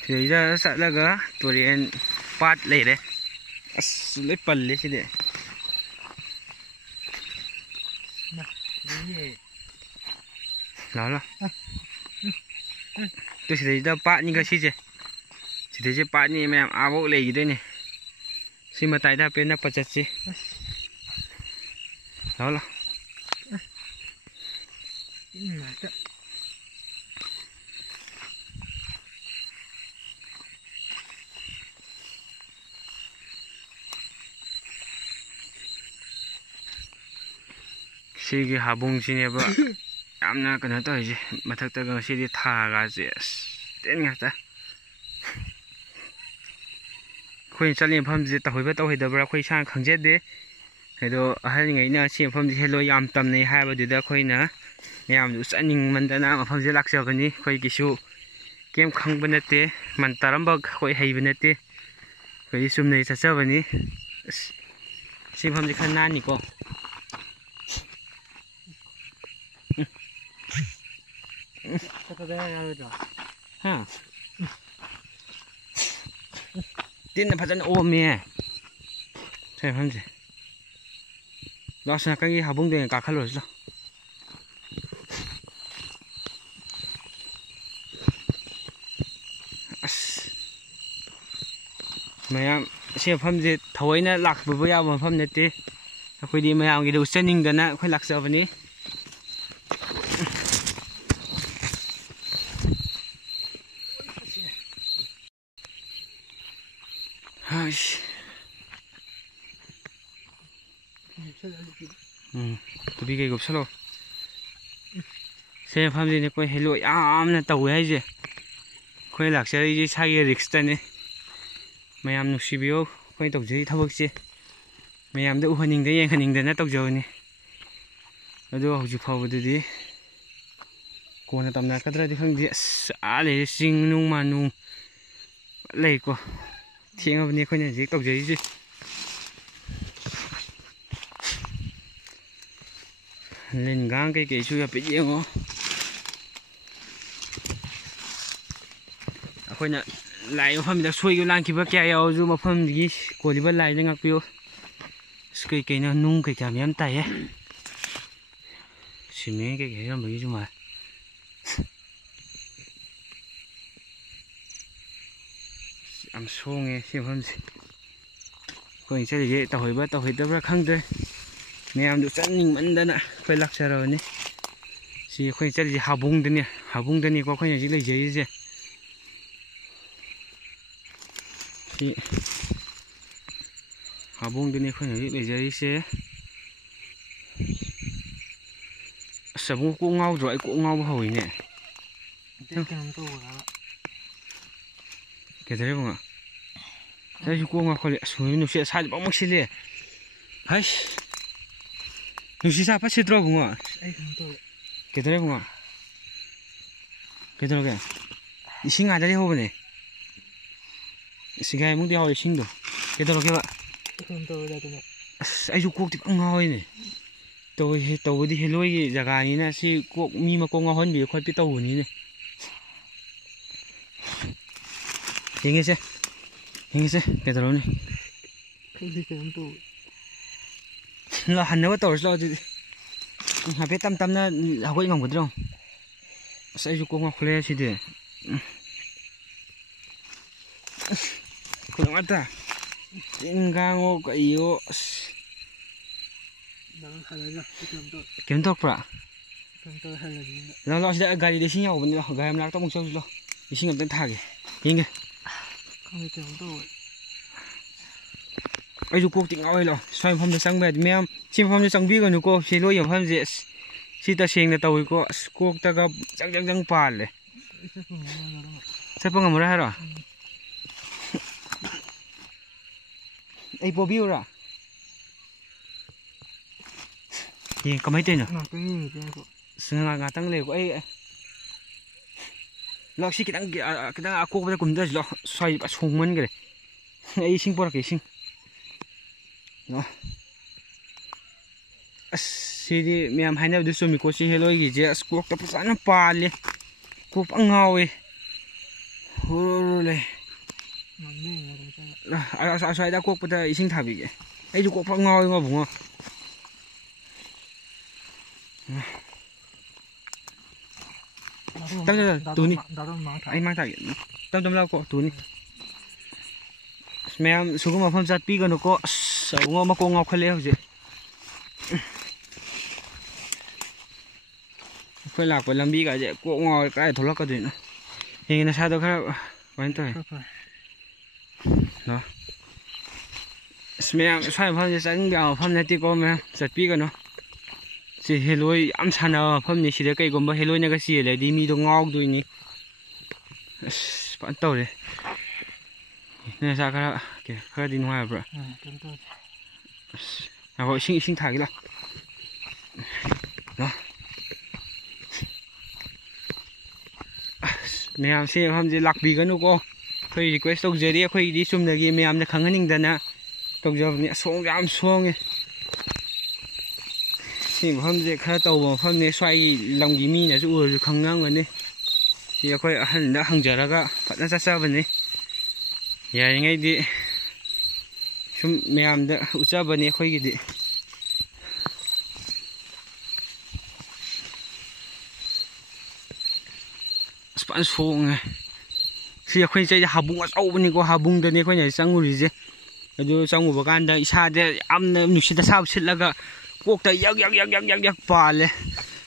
ꯁꯤꯗꯩꯗ ꯆꯠꯂꯒ ꯇꯨꯔꯦꯟ ꯄꯥꯠ ꯂꯩꯔꯦ. ꯑꯁ ꯂꯣꯏ ꯄꯜꯂꯦ ꯁꯤꯗꯤ. ꯂꯥꯛꯑꯣ ꯂꯥꯛꯑꯣ. ꯁꯤꯗꯩꯗ ꯄꯥꯠꯅꯤꯒ ꯁꯤꯁꯦ. ꯁꯤꯗꯩꯁꯦ ꯄꯥꯠꯅꯤ. ꯃꯌꯥꯝ ꯑꯥꯐꯥꯎ ꯂꯩꯈꯤꯗꯣꯏꯅꯦ. ꯁꯤ ꯃꯇꯥꯏꯗ ꯍꯥꯏꯐꯦꯠ ꯅꯛꯄ ꯆꯠꯁꯤ. ꯂꯥꯛꯑꯣ ꯂꯥꯛꯑꯣ. ꯁꯤꯒꯤ ꯍꯥꯕꯨꯡꯁꯤꯅꯦꯕ ꯌꯥꯝꯅ ꯀꯩꯅꯣ ꯇꯧꯔꯤꯁꯦ. ꯃꯊꯛꯇꯒ ꯉꯁꯤꯗꯤ ꯊꯥꯒꯁꯦ ꯑꯁ ꯇꯤꯟ ꯉꯥꯛꯇ. ꯑꯩꯈꯣꯏꯅ ꯆꯠꯂꯤ ꯃꯐꯝꯁꯦ ꯇꯧꯍꯩꯕ ꯇꯧꯍꯩꯗꯕ꯭ꯔꯥ ꯑꯩꯈꯣꯏ ꯏꯁꯥꯅ ꯈꯪꯖꯗꯦ. ꯑꯗꯣ ꯑꯍꯜꯉꯩꯅ ꯁꯤ ꯃꯐꯝꯁꯦ ꯍꯦꯂꯣꯏ ꯌꯥꯝ ꯇꯝꯅꯩ ꯍꯥꯏꯕꯗꯨꯗ ꯑꯩꯈꯣꯏꯅ ꯃꯌꯥꯝꯁꯨ ꯆꯠꯅꯤꯡꯃꯟꯗꯅ ꯃꯐꯝꯁꯦ ꯂꯥꯛꯆꯕꯅꯤ. ꯑꯩꯈꯣꯏꯒꯤꯁꯨ ꯀꯩꯝ ꯈꯪꯕ ꯅꯠꯇꯦ. ꯇꯥꯔꯝꯕ ꯑꯩꯈꯣꯏ ꯍꯩꯕ ꯅꯠꯇꯦ. ꯑꯩꯈꯣꯏꯗꯤ ꯆꯨꯝꯅꯩ ꯆꯠꯆꯕꯅꯤ. ꯑꯁ ꯁꯤ ꯃꯐꯝꯁꯦ ꯈꯔ ꯅꯥꯟꯅꯤꯀꯣ. ꯇꯤꯟꯅ ꯐꯖꯅ ꯑꯣꯝꯃꯦ ꯁꯤ ꯃꯐꯝꯁꯦ. ꯂꯥꯁ ꯅꯥꯀꯟꯒꯤ ꯍꯥꯕꯨꯡꯗ ꯑꯣꯏꯅ ꯀꯥꯈꯠꯂꯨꯔꯁꯤ ꯂꯥꯎ. ꯑꯁ ꯃꯌꯥꯝ ꯁꯤ ꯃꯐꯝꯁꯦ ꯊꯑꯣꯏꯅ ꯂꯥꯛꯄꯕ ꯌꯥꯕ ꯃꯐꯝ ꯅꯠꯇꯦ. ꯑꯩꯈꯣꯏꯗꯤ ꯃꯌꯥꯝꯒꯤꯗ ꯎꯠꯆꯅꯤꯡꯗꯅ ꯑꯩꯈꯣꯏ ꯂꯥꯛꯆꯕꯅꯤ. ꯇꯨꯄꯤ ꯀꯩ ꯀꯨꯞꯁꯜꯂꯣ. ꯁꯤ ꯃꯐꯝꯁꯤꯅꯦ ꯑꯩꯈꯣꯏ ꯍꯦꯂꯣꯏ ꯌꯥꯝꯅ ꯇꯧꯋꯦ ꯍꯥꯏꯁꯦ. ꯑꯩꯈꯣꯏ ꯂꯥꯛꯆꯔꯤꯁꯦ ꯏꯁꯥꯒꯤ ꯔꯤꯛꯁꯇꯅꯤ. ꯃꯌꯥꯝ ꯅꯨꯡꯁꯤꯕꯤꯌꯨ. ꯑꯩꯈꯣꯏꯅ ꯇꯧꯖꯔꯤ ꯊꯕꯛꯁꯦ ꯃꯌꯥꯝꯗ ꯎꯍꯟꯅꯤꯡꯗ ꯌꯦꯡꯍꯟꯅꯤꯡꯗꯅ ꯇꯧꯖꯕꯅꯤ. ꯑꯗꯣ ꯍꯧꯖꯤꯛ ꯐꯥꯎꯕꯗꯗꯤ ꯀꯣꯟꯅ ꯇꯝꯅꯔꯛꯀꯗ꯭ꯔꯗꯤ ꯈꯪꯗꯦ. ꯑꯁ ꯂꯩꯔꯦ ꯆꯤꯡ ꯅꯨꯡ ꯃꯥꯅꯨꯡ ꯂꯩꯀꯣ. ꯊꯦꯡꯉꯕꯅꯤ ꯑꯩꯈꯣꯏꯅ ꯍꯧꯖꯤꯛ ꯇꯧꯖꯔꯤꯁꯦ. ꯂꯤꯟꯒꯥꯡ ꯀꯩꯀꯩꯁꯨ ꯍꯥꯏꯐꯦꯠ ꯌꯦꯡꯉꯣ. ꯑꯩꯈꯣꯏꯅ ꯂꯥꯛꯏ ꯃꯐꯝꯁꯤꯗ ꯁꯣꯏꯈꯤꯕ ꯂꯥꯟꯈꯤꯕ ꯀꯌꯥ ꯌꯥꯎꯔꯁꯨ ꯃꯐꯝꯗꯨꯒꯤ ꯀꯣꯜꯂꯤꯕ ꯂꯥꯏꯅ ꯉꯥꯛꯄꯤꯌꯨ. ꯀꯩꯀꯩꯅꯣ ꯅꯨꯡ ꯀꯩꯀꯥ ꯃꯌꯥꯝ ꯇꯥꯏꯌꯦ. Simen cái làm mấy chứ mà. Am song nghe xem không gì. Coi sẽ là tàu hơi tao không thế. Mẹ em được chân mình vẫn đã nè, phải lắc xe rồi nè. Chỉ coi sẽ là hà bung đây nè có coi nhà chỉ là giấy gì. Chỉ hà bung đây nè coi nhà chỉ là giấy xe. Sao cũng cô ngao rồi cũng ngao hồi nè. Cái đấy không ạ? Đây chú cô ngao khỏi lệ xuống nó sẽ sai bóng mất xí lệ. Hay. Nó sẽ sai bắt xí trâu không ạ? Cái đấy không ạ? Cái đấy kìa. Sinh ai đây hô này? Sinh ai muốn đi hỏi sinh được. Cái đấy kìa bạn. Ai chú cô thì bóng ngao này. Tôi đi hello cái giờ này nè, si cô mi mà cô ngao hơn bị khoai bị tàu này này. Nghe xem, cái đó này. Là hành nó tàu rồi thì, hả biết tâm nó học cái ngòng của đâu. Sẽ chụp cô ngọc lên chứ đi. Cô ngắt ta, tiếng gang ô cái yếu. Kiếm tóc bả. Lo sẽ gari để xin nhau bên đó, gari em lắc tóc một số lo. Đi xin ngầm tên thà kì, nhìn kì. Ai chụp cuộc tình ơi lo, xoay phong được sang bè mẹ em, chim phong được sang bí còn cô, xí lôi nhiều phong dễ, xí ta xem là tàu cô, cuộc ta gặp chẳng phản lệ. Sao phong ngầm ra rồi? Ai bỏ biêu ra? Thì có mấy tên rồi? Sừng ngà tăng lệ của ấy. Lo xí cái đang cô bây giờ cùng ra lo xoay bắt sung mấn cái này. Ấy sinh bỏ cái sinh. Nó. Xí đi mẹ em hay nói được số mình có xí hello cái gì cuộc tập sáng nó pa liền. Cuộc ăn ngầu ấy. Rồi. Xoay đã cuộc bây giờ sinh thả bị. Ấy chú cuộc ăn ngầu đúng không? Tâm túi đi, anh mang thải, tâm lao cọ túi đi. Mẹ em xuống mà phong giật pi còn nó có, sống mà cô ngọc khai leo gì. Phải lạc phải làm bi cả vậy, cô ngồi cái thổ lắc cái gì nữa. Thì nó sao đâu khác, quán tới. Đó. Mẹ em xoay phong giật sáng vào phong này thì có mẹ giật pi còn nó. Chỉ hello am san à, phong này chỉ để cái gồm bao hello này cái gì để đi mi đồ ngao đuôi nhỉ, bạn tàu đấy, này sao cái cái đi ngoài rồi, à gọi sinh thải cái là, đó, mẹ em xem phong gì lạc bì cái nó cô, khơi quay sông dưới đi, khơi đi xung này kia mẹ em nó khăng hình đần á, tàu giờ nhẹ xuống giảm xuống ấy. Thì hôm nay khá tàu mà hôm nay xoay lòng gì mi này chú rồi không ngang vấn đi thì coi hắn đã hàng giờ ra cả phát ra sao vấn đi giờ ngay đi chúng mẹ em đã hỗ trợ vấn đi coi cái gì span xuống này thì coi chơi hà bung ở vấn đi có hà bung đây này coi nhà sang ngồi gì rồi sang ngồi vào đây xa đây âm nhục sinh ta sao xịt là cả cuộc tay yak phá lên,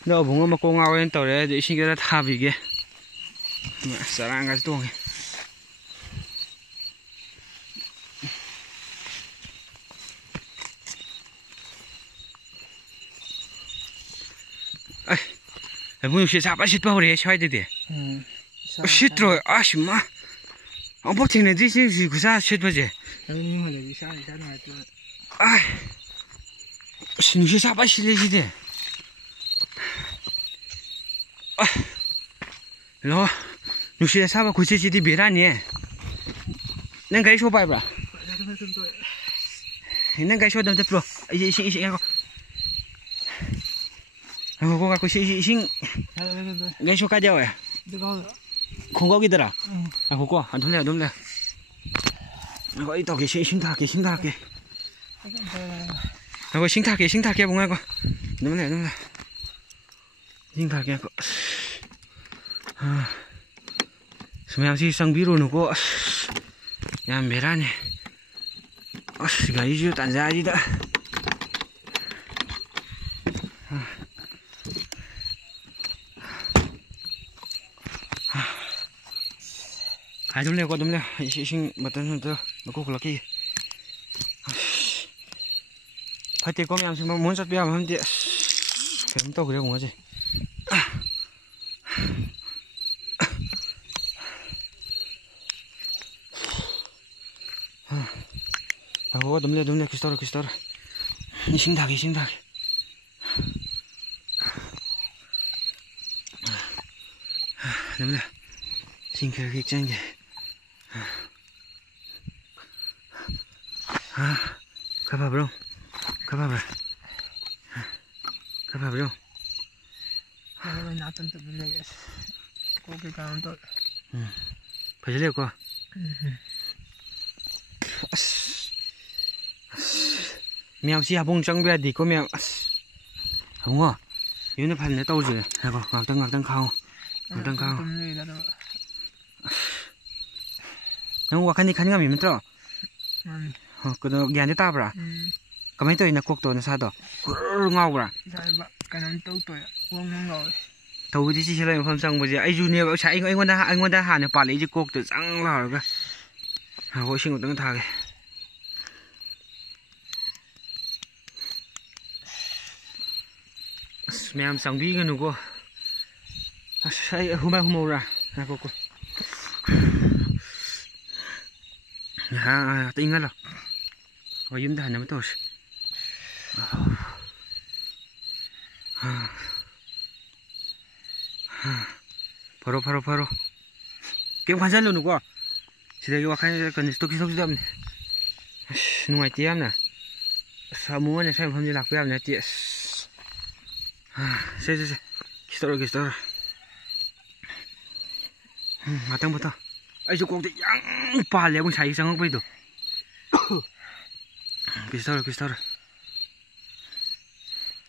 nó bung mà cô ngao lên tàu đấy để xin cái thà vì kia, sao ăn cái tuồng, ai, em muốn xịt sáp xịt bao đấy xoay đi đi, xịt rồi, xịt mà, ông bố thằng này đi gì cũng sao xịt bao giờ, ai. Xin xí sao bác xí lên gì thế? Lo, nó xí sao bác cuối xí đi biết ra nhỉ? Nên cái số bài bả? Nên cái số đâm tập rồi, ý cái cô cái xí cái số cái đâu à? Không có cái đó à? Không có, anh đúng rồi. Gọi tao cái xí thà cái. Rồi sinh thạc kia bông ai con đúng rồi Dinh thạc nghe có Mèo gì sang biro nó có Nhàm bế ra nè Gái chứ tàn ra gì đã Hai đứa leo qua đứa leo Xin mà tên tớ Nó có là kia Phải tìm có mèo xin muốn sát bèo mà không tiện Phải không tao cái đâu gì Có đấm lên cái store Đi sinh thạc đấm lên xin cái chân kìa Các bà bro Các bà bro Phải liều qua mèo xì bông trắng bè thì có mèo không à yếu nó phải lấy tàu rồi hay có ngạc tăng khao nó qua khăn ngắm mình mất cái đó ghiền ta bra cái mấy tuổi nó cuộc tuổi nó sao đó ngao bra cái năm tuổi uống rồi thầu thì chỉ là không sang bây giờ ai junior bảo chạy anh quan đã hàn được bản lý chứ cuộc tự trắng là cái hội sinh của tăng thà cái mèo sang bí cái nó cô ai hôm màu ra cô tính ngay là rồi yếm đàn nó mới tốt 바로 게임 관찰로 누구 시대기 와칸이 건 스토키 속담 누가 있디암나 사무원에 사람 범죄 낙배암나 띠 세세세 기다려 마땅부터 아이저 꼭대 양 빨래 뭐 사이 상황 보이도 기다려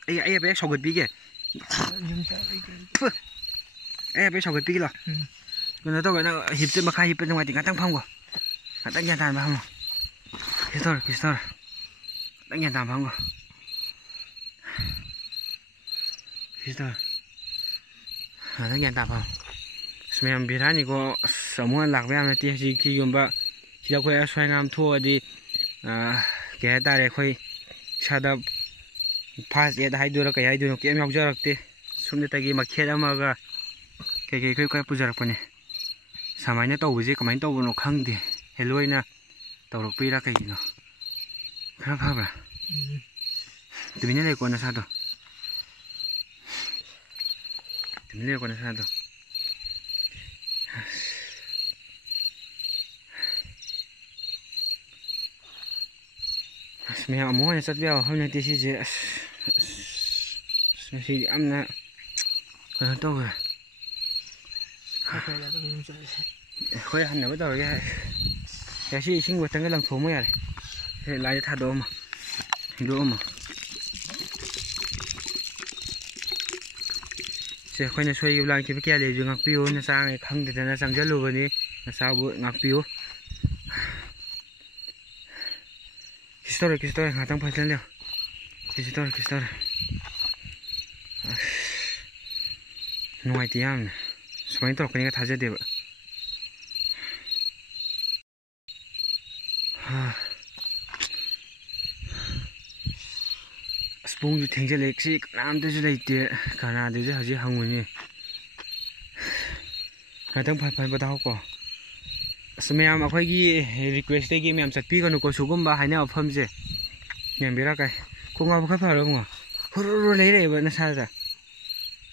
ai bé sầu gật bí kìa ai bé sầu gật bí kìa còn nó tôi nó hiệp trên mà khai hiệp bên ngoài thì ngã tăng phong của tăng nhàn tàn mà không cái tăng nhàn tàn phong của tăng nhàn tàn phong xem bị thái này có sớm hơn lạc với em thì khi dùng bạ khi đâu khơi xoay ngam thua đi cái ta để khơi sao đó pass ya hai dura kai dura ke am jarakte sumne tagi makheda maga ke kai pujarak pane samaina tawuje kamai taw no khangde heloina tawrok pira kai no khara phaba tumine le kona sa do mẹ mua này rất béo hôm nay thì chị ăn nè còn tôi rồi khơi hành nữa bắt đầu cái chị sinh hoạt trong cái làng thổ mới này lại thả đồ mà sẽ khơi này xoay làng chỉ phải kia để dùng ngọc piu nó sang không thì nó sang rất lâu rồi đi là sao bữa ngọc piu cái story ngang tăng phải lên liao cái story ngoài tiang semuanya terus kena taja dia spoon ju thengje leksi nam de ju leite kana de ju haji hanguni ngang tăng phải bắt đầu ko mèo mà khơi request cái mèo chặt pi con có số gom ba hai nào phẩm gì mèo biết ra cái cũng ngao khắp rồi không à huru lấy đấy vậy nó sao ra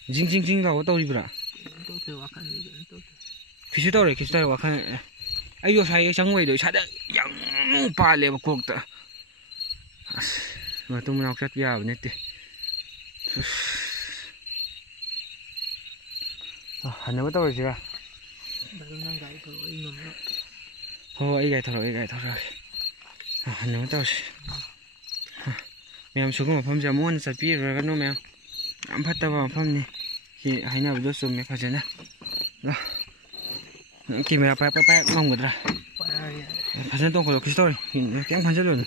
jing là có tàu gì vậy khi tàu vào khăn ai vô sai chẳng quay được sai đấy yang pa lệ vào cuộc ta mà tôi muốn học chặt bia vậy nè anh nói tàu rồi chưa ai gài thở rồi nó tao mèo xuống một phong giờ muốn sạch pi rồi cái nó mèo ẩm phát tao vào phong này hainabdo chumme phajana la camera pai ngamgadra phajana tong kholo story kyang phanjalo na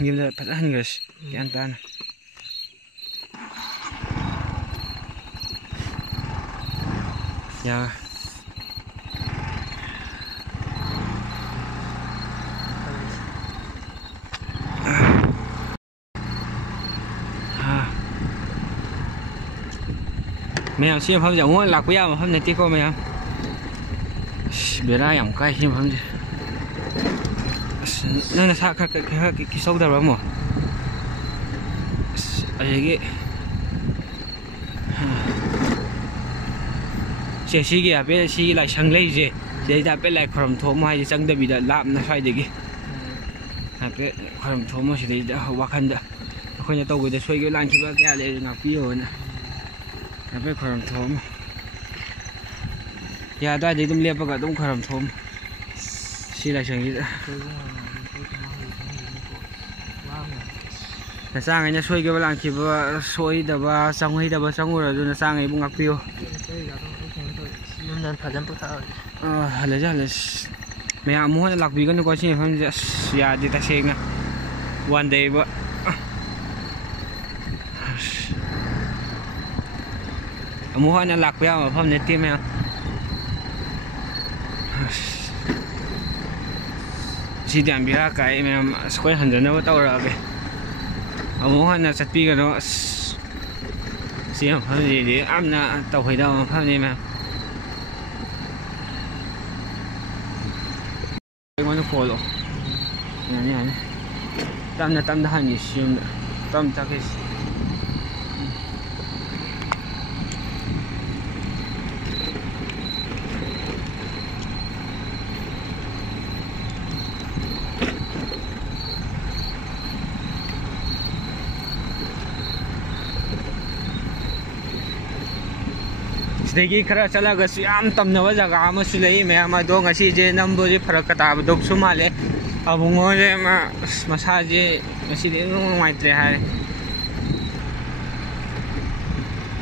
gimda phaja hangas kyan tana ya mẹ xem phim giống lạc quý mà phim này tí cô mẹ biết ai giống cái xem phim gì nên là sao cái sâu đâu mà ấy cái xe cái bên xe lại sang lấy gì vậy ta bên lại khom thô mà hay sang đây bị làm nó sai gì cái bên khom thô mà sẽ để hoa khăn đó khơi nhà tàu người ta xoay cái lan kia cái này ngọc phi rồi nè bên khom thô ya đây thì tụm liệp vào cả tụm khom thô xe lại sang gì đó là sang ngày nhà xoay cái lan kia xoay đập xong hay đập xong rồi là sang ngày bung ngọc phi lấy ra là mẹ mua lạc vì cái nó có gì không giờ thì ta xem nè one day vợ mua nó lạc béo mà không nên tim mẹ chỉ điểm bị ra cái mẹ quay hình dẫn nó tao rồi mua nó chặt pi cái nó xem không gì để ăn là tàu hồi đâu không gì mà nó khô rồi này tâm hai nhỉ xuyên tâm chắc cái Segi khara chala ga siam tamnawa jaga ma sulei me ma do ngasi je nambo je farak ta ba dok sumale abungo je ma masa je ngasi de no maitre ha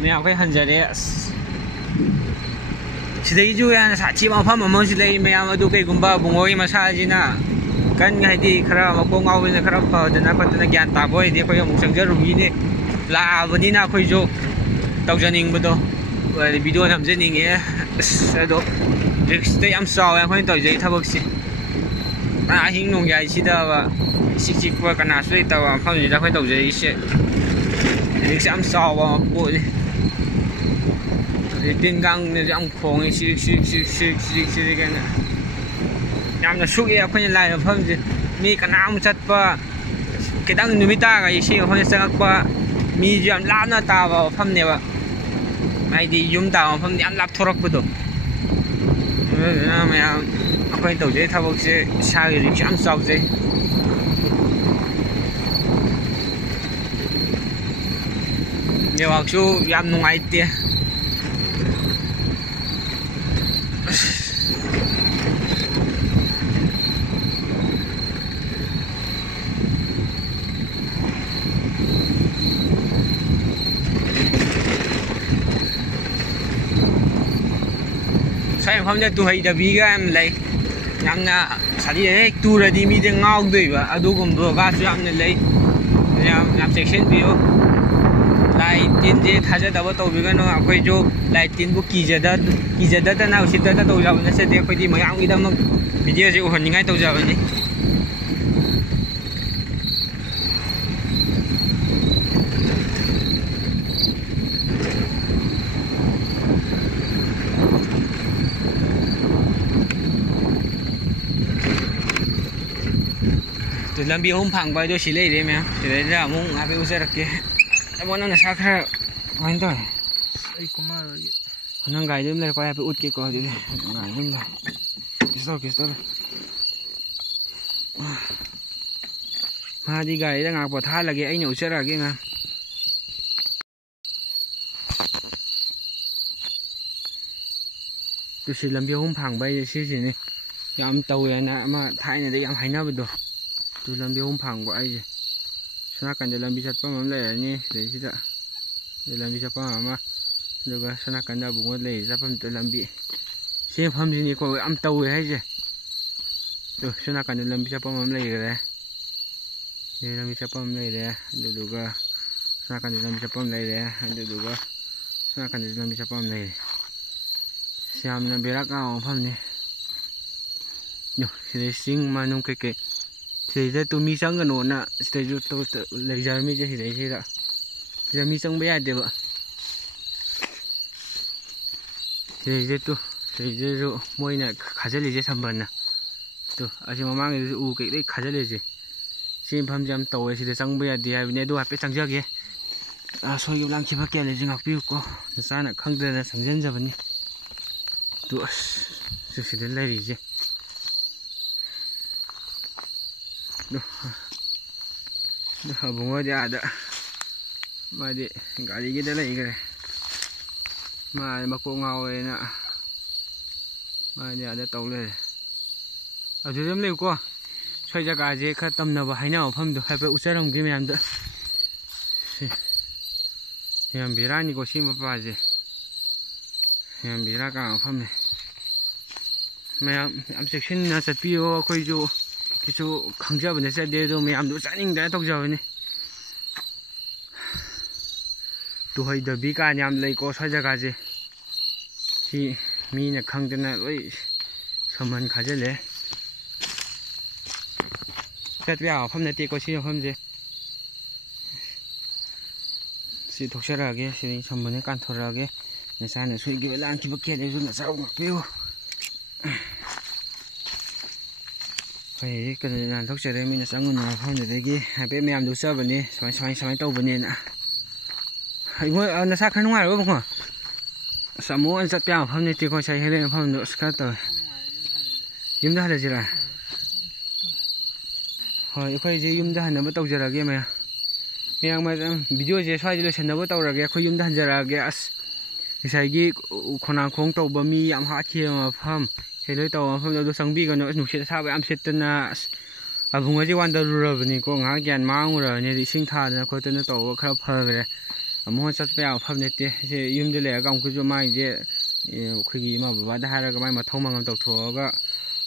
me a kai hanjare sidai ju ya sa chi ma pham ma sulei me ma do kai gumba bungo yi masa ji na kan ngai di khara ma ko ngau ne khara pa de na pa na gyan ta boy de ko yong sangjar ru ni la bani na khoi jo tau janing ba do video làm rất nhiều nghĩa đó đây em sau em phải tới đây thao bớt xí hình nông dài xí đó và xí qua cái nào suy tao không gì ra phải tới đây xí đây em sau và bộ đi tiên gang này em khong xí cái này em là suy em phải lại không gì mi cái nào cũng chặt qua cái đăng người ta cái xí không sang qua mi em làm nó tao vào phẩm này ai đi yum tao phong đi ăn lạp thô rắc bớt mẹ quay tàu dây thao bốc xe sao thì chạm sau dây nhiều học số làm nông ai tiền em không cho tôi đã bị cái em lấy nhắm na sao đi đấy tôi là đi mi đi ngao đuổi và adu cũng vừa va cho em lấy làm section video lại tin gì thay cho đâu tàu vì cái nó quay cho lại tin của kỳ giờ đó nào xịt đó tàu giàu nó sẽ đi quay đi mấy ông đi đâu mà video sẽ hoàn ngay tàu giàu vậy làm bị hôm phẳng bay đôi chỉ lấy đấy mẹ chỉ lấy ra mông à bây giờ được kia em muốn nó sao khác anh thôi ai cũng mà rồi nó gài đêm này coi phải út kia coi đi gài đêm này cái store mà đi gài đang ngạc bỏ thai là cái anh nhậu chết là cái mà tôi chỉ làm bị hôm phẳng bay xí gì này em tàu này nè mà thai này đấy em hay nào được tôi làm bị hôm phẳng của ai gì sao cần để làm bị chặt bao mắm này nhỉ đấy chứ ạ để làm bị chặt bao mà ꯑꯗꯨꯒ ꯁꯣꯝ ꯅꯥꯀꯟꯗ ꯑꯕꯨꯡꯉꯣ ꯂꯩ ꯆꯠꯐꯝꯗꯨ ꯂꯝꯕꯤ ꯁꯤ ꯃꯐꯝꯁꯤꯅꯤꯀꯣ ꯌꯥꯝ ꯇꯧꯋꯦ ꯍꯥꯏꯁꯦ two ꯁꯣꯝ ꯅꯥꯀꯟꯗ ꯂꯝꯕꯤ ꯆꯠꯐꯝ ꯑꯃ ꯂꯩꯈꯔꯦ ꯁꯤ ꯂꯝꯕꯤ ꯆꯠꯐꯝ ꯑꯃ ꯂꯩꯔꯦ ꯑꯗꯨꯗꯨꯒ ꯁꯣꯝ ꯅꯥꯀꯟꯗ ꯂꯝꯕꯤ ꯆꯠꯐꯝ ꯂꯩꯔꯦ ꯑꯗꯨꯗꯨꯒ ꯁꯣꯝ ꯅꯥꯀꯟꯗ ꯂꯝꯕꯤ ꯆꯠꯐꯝ ꯂꯩꯔꯦ ꯌꯥꯝꯅ ꯕꯦꯔꯥ ꯀꯥꯕ ꯃꯐꯝꯅꯤ ꯁꯤꯗꯩ ꯆꯤꯡ ꯃꯅꯨꯡ ꯀꯩꯀꯩ ꯁꯤꯗꯩꯗ ꯇꯨ ꯃꯤ ꯆꯪꯒꯅꯣꯅ ꯁꯤꯗꯩꯁꯨ ꯂꯩꯖꯔꯝꯃꯤꯁꯦ ꯁꯤꯗ ꯃꯤ ꯆꯪꯕ ꯌꯥꯗꯦꯕ ꯁꯤꯗꯩꯁꯨ ꯃꯣꯏꯅ ꯈꯥꯖꯤꯜꯂꯤꯁꯦ ꯁꯝꯕꯟꯅ ꯇꯨ ꯑꯁꯤ ꯃꯃꯥꯡꯒꯤꯗꯁꯨ ꯎ ꯀꯩꯀꯩ ꯈꯥꯖꯤꯜꯂꯤꯁꯦ ꯁꯤ ꯃꯐꯝꯁꯦ ꯌꯥꯝ ꯇꯧꯋꯦ ꯁꯤꯗ ꯆꯪꯕ ꯌꯥꯗꯦ ꯍꯥꯏꯕꯅꯤ ꯑꯗꯨ ꯍꯥꯏꯐꯦꯠ ꯆꯪꯖꯒꯦ ꯁꯣꯏꯈꯤꯕ ꯂꯥꯡꯈꯤꯕ ꯀꯌꯥ ꯂꯩꯁꯦ ꯉꯥꯛꯄꯤꯌꯨꯀꯣ ꯅꯆꯥꯅ ꯈꯪꯗꯅ ꯆꯪꯁꯤꯟꯖꯕꯅꯤ ꯇꯨ ꯑꯁ ꯁꯤꯗ ꯂꯩꯔꯤꯁꯦ ꯑꯕꯨꯡꯉꯣꯗꯤ ꯑꯥꯗ मादी गाड़ी की लेग्रे मकों गावेना मादी आदा तौ ले अदुदम लेको सोय जगह खर तमनब हाइना मफमदो हाइबे उचरमगे मयामदा याम बेरानी को सी मपाजे याम बेरा का मफमने मयाम याम सेक्शन चटपियो अखोइजो किछु खंगजाबने चदे दो मयामदो चानिंगदा तौजाबने तुहै दबी का याम लेको सोय जगह जे सी मीना खंगदना लोइ समन खाजले चटपिया मफम नतेको सी मफमजे सी थोक्सरागे सी समने कानथोरागे नसाने सुइगे लांखिबा केलेजु नसाउ ngakpiu होय कने नान थोक्सरे मीना संगुना मफमदगी हाबे मयाम दु चबने समाय तौबनेना इमो नसा खर नुंगारबो बखो समोन चटपिया मफम नतेको साइ हेले मफम दो स्का तो युमदा हलजिरा होय अखोय जे युमदा हनबो तौजरागे मया मयाम वीडियो जे स्वाइ लोसनबो तौरागे अखोय युमदा हनजरागे अस इसाइगी खोनाखोंग तौबा मी याम हाखि मफम हेलोय तौ मफम दो संगबिगनो नुसे साबा याम सेटना अबुंगजे वांदरुरबनी को nga gyan maangurane ising thadana khotana tawwa khara phagre Amo चटपे मफम नते से युमदे लेगा अमकुजो माइ जे खुगी मा बाबा दा हारगा माइ मथौ मंगम तौथोगा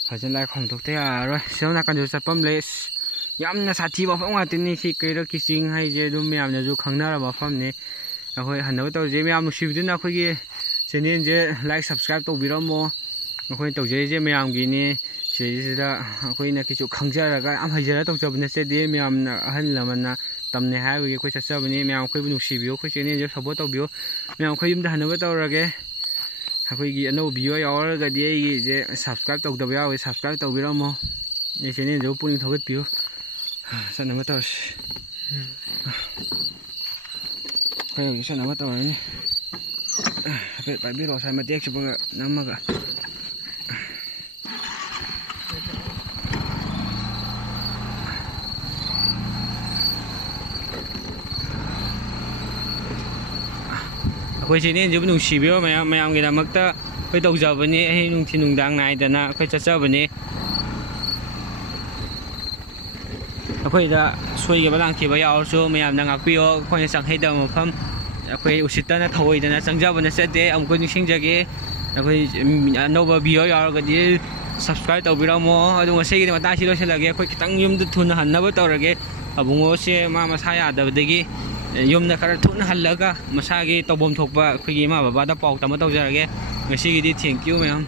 फजन लाइ खम तोक्ते यारो सेवना कन चटपम ले यामना साथी मफम गातिनी सी कैरो किसिंग हाइ जे दुम यामना जु खंगनारा मफम ने अखोय हनबो तौ जे म्याम नुसिबदुना अखोयगी चैनल जे लाइक सब्सक्राइब तौबिरमो अखोय तौजे जे म्यामगी ने सेजिदा अखोयना किछु खंगजरागा आम हजरा तौजबने से दे म्यामना अहन लमना तमने हाइबगे कोइ चचबनी म्याम खोइ नुसिबियो खोइ चैनल जे सपोर्ट तौबियो म्याम खोइ युमदा हनबो तौरगे अखोयगी अनो वीडियो यावरगदि एगी जे सब्सक्राइब तौदबा यावे सब्सक्राइब तौबिरमो ए चैनल जे पुलिंग थगतबियो सनबो तौस खोइ सनबो तौरनी पे पाइबिरो साइ मतेक चबगा नमगा अखोय चैनल जे नुसिबियो मयाम गे दमकता खोइ तौजबनी अहि नुंथि नुंदांग नाइदना खोइ चचबनी अखोयदा सोइगेबा लांखिबा यावरसु मयामना ngakpiyo खोइ चंगहेदा मफम अखोय उसितना थवइदना चंगजाबना चदे अमको निसिंगजगे अखोय अनोबा वीडियो यावरगदि सब्सक्राइब तौबिरमो अदु ngasigi मतासि लोसलगे अखोय खितंग युमदा थुना हन्नबो तौरगे अबुंगो से मा मसा यादबदगी युमदा खरा थुना हल्लगा मसागी तौबम थोकबा अखोयगी मा बाबादा पाउ तमा तौजरगे ngasiगी थैंक यू मैम।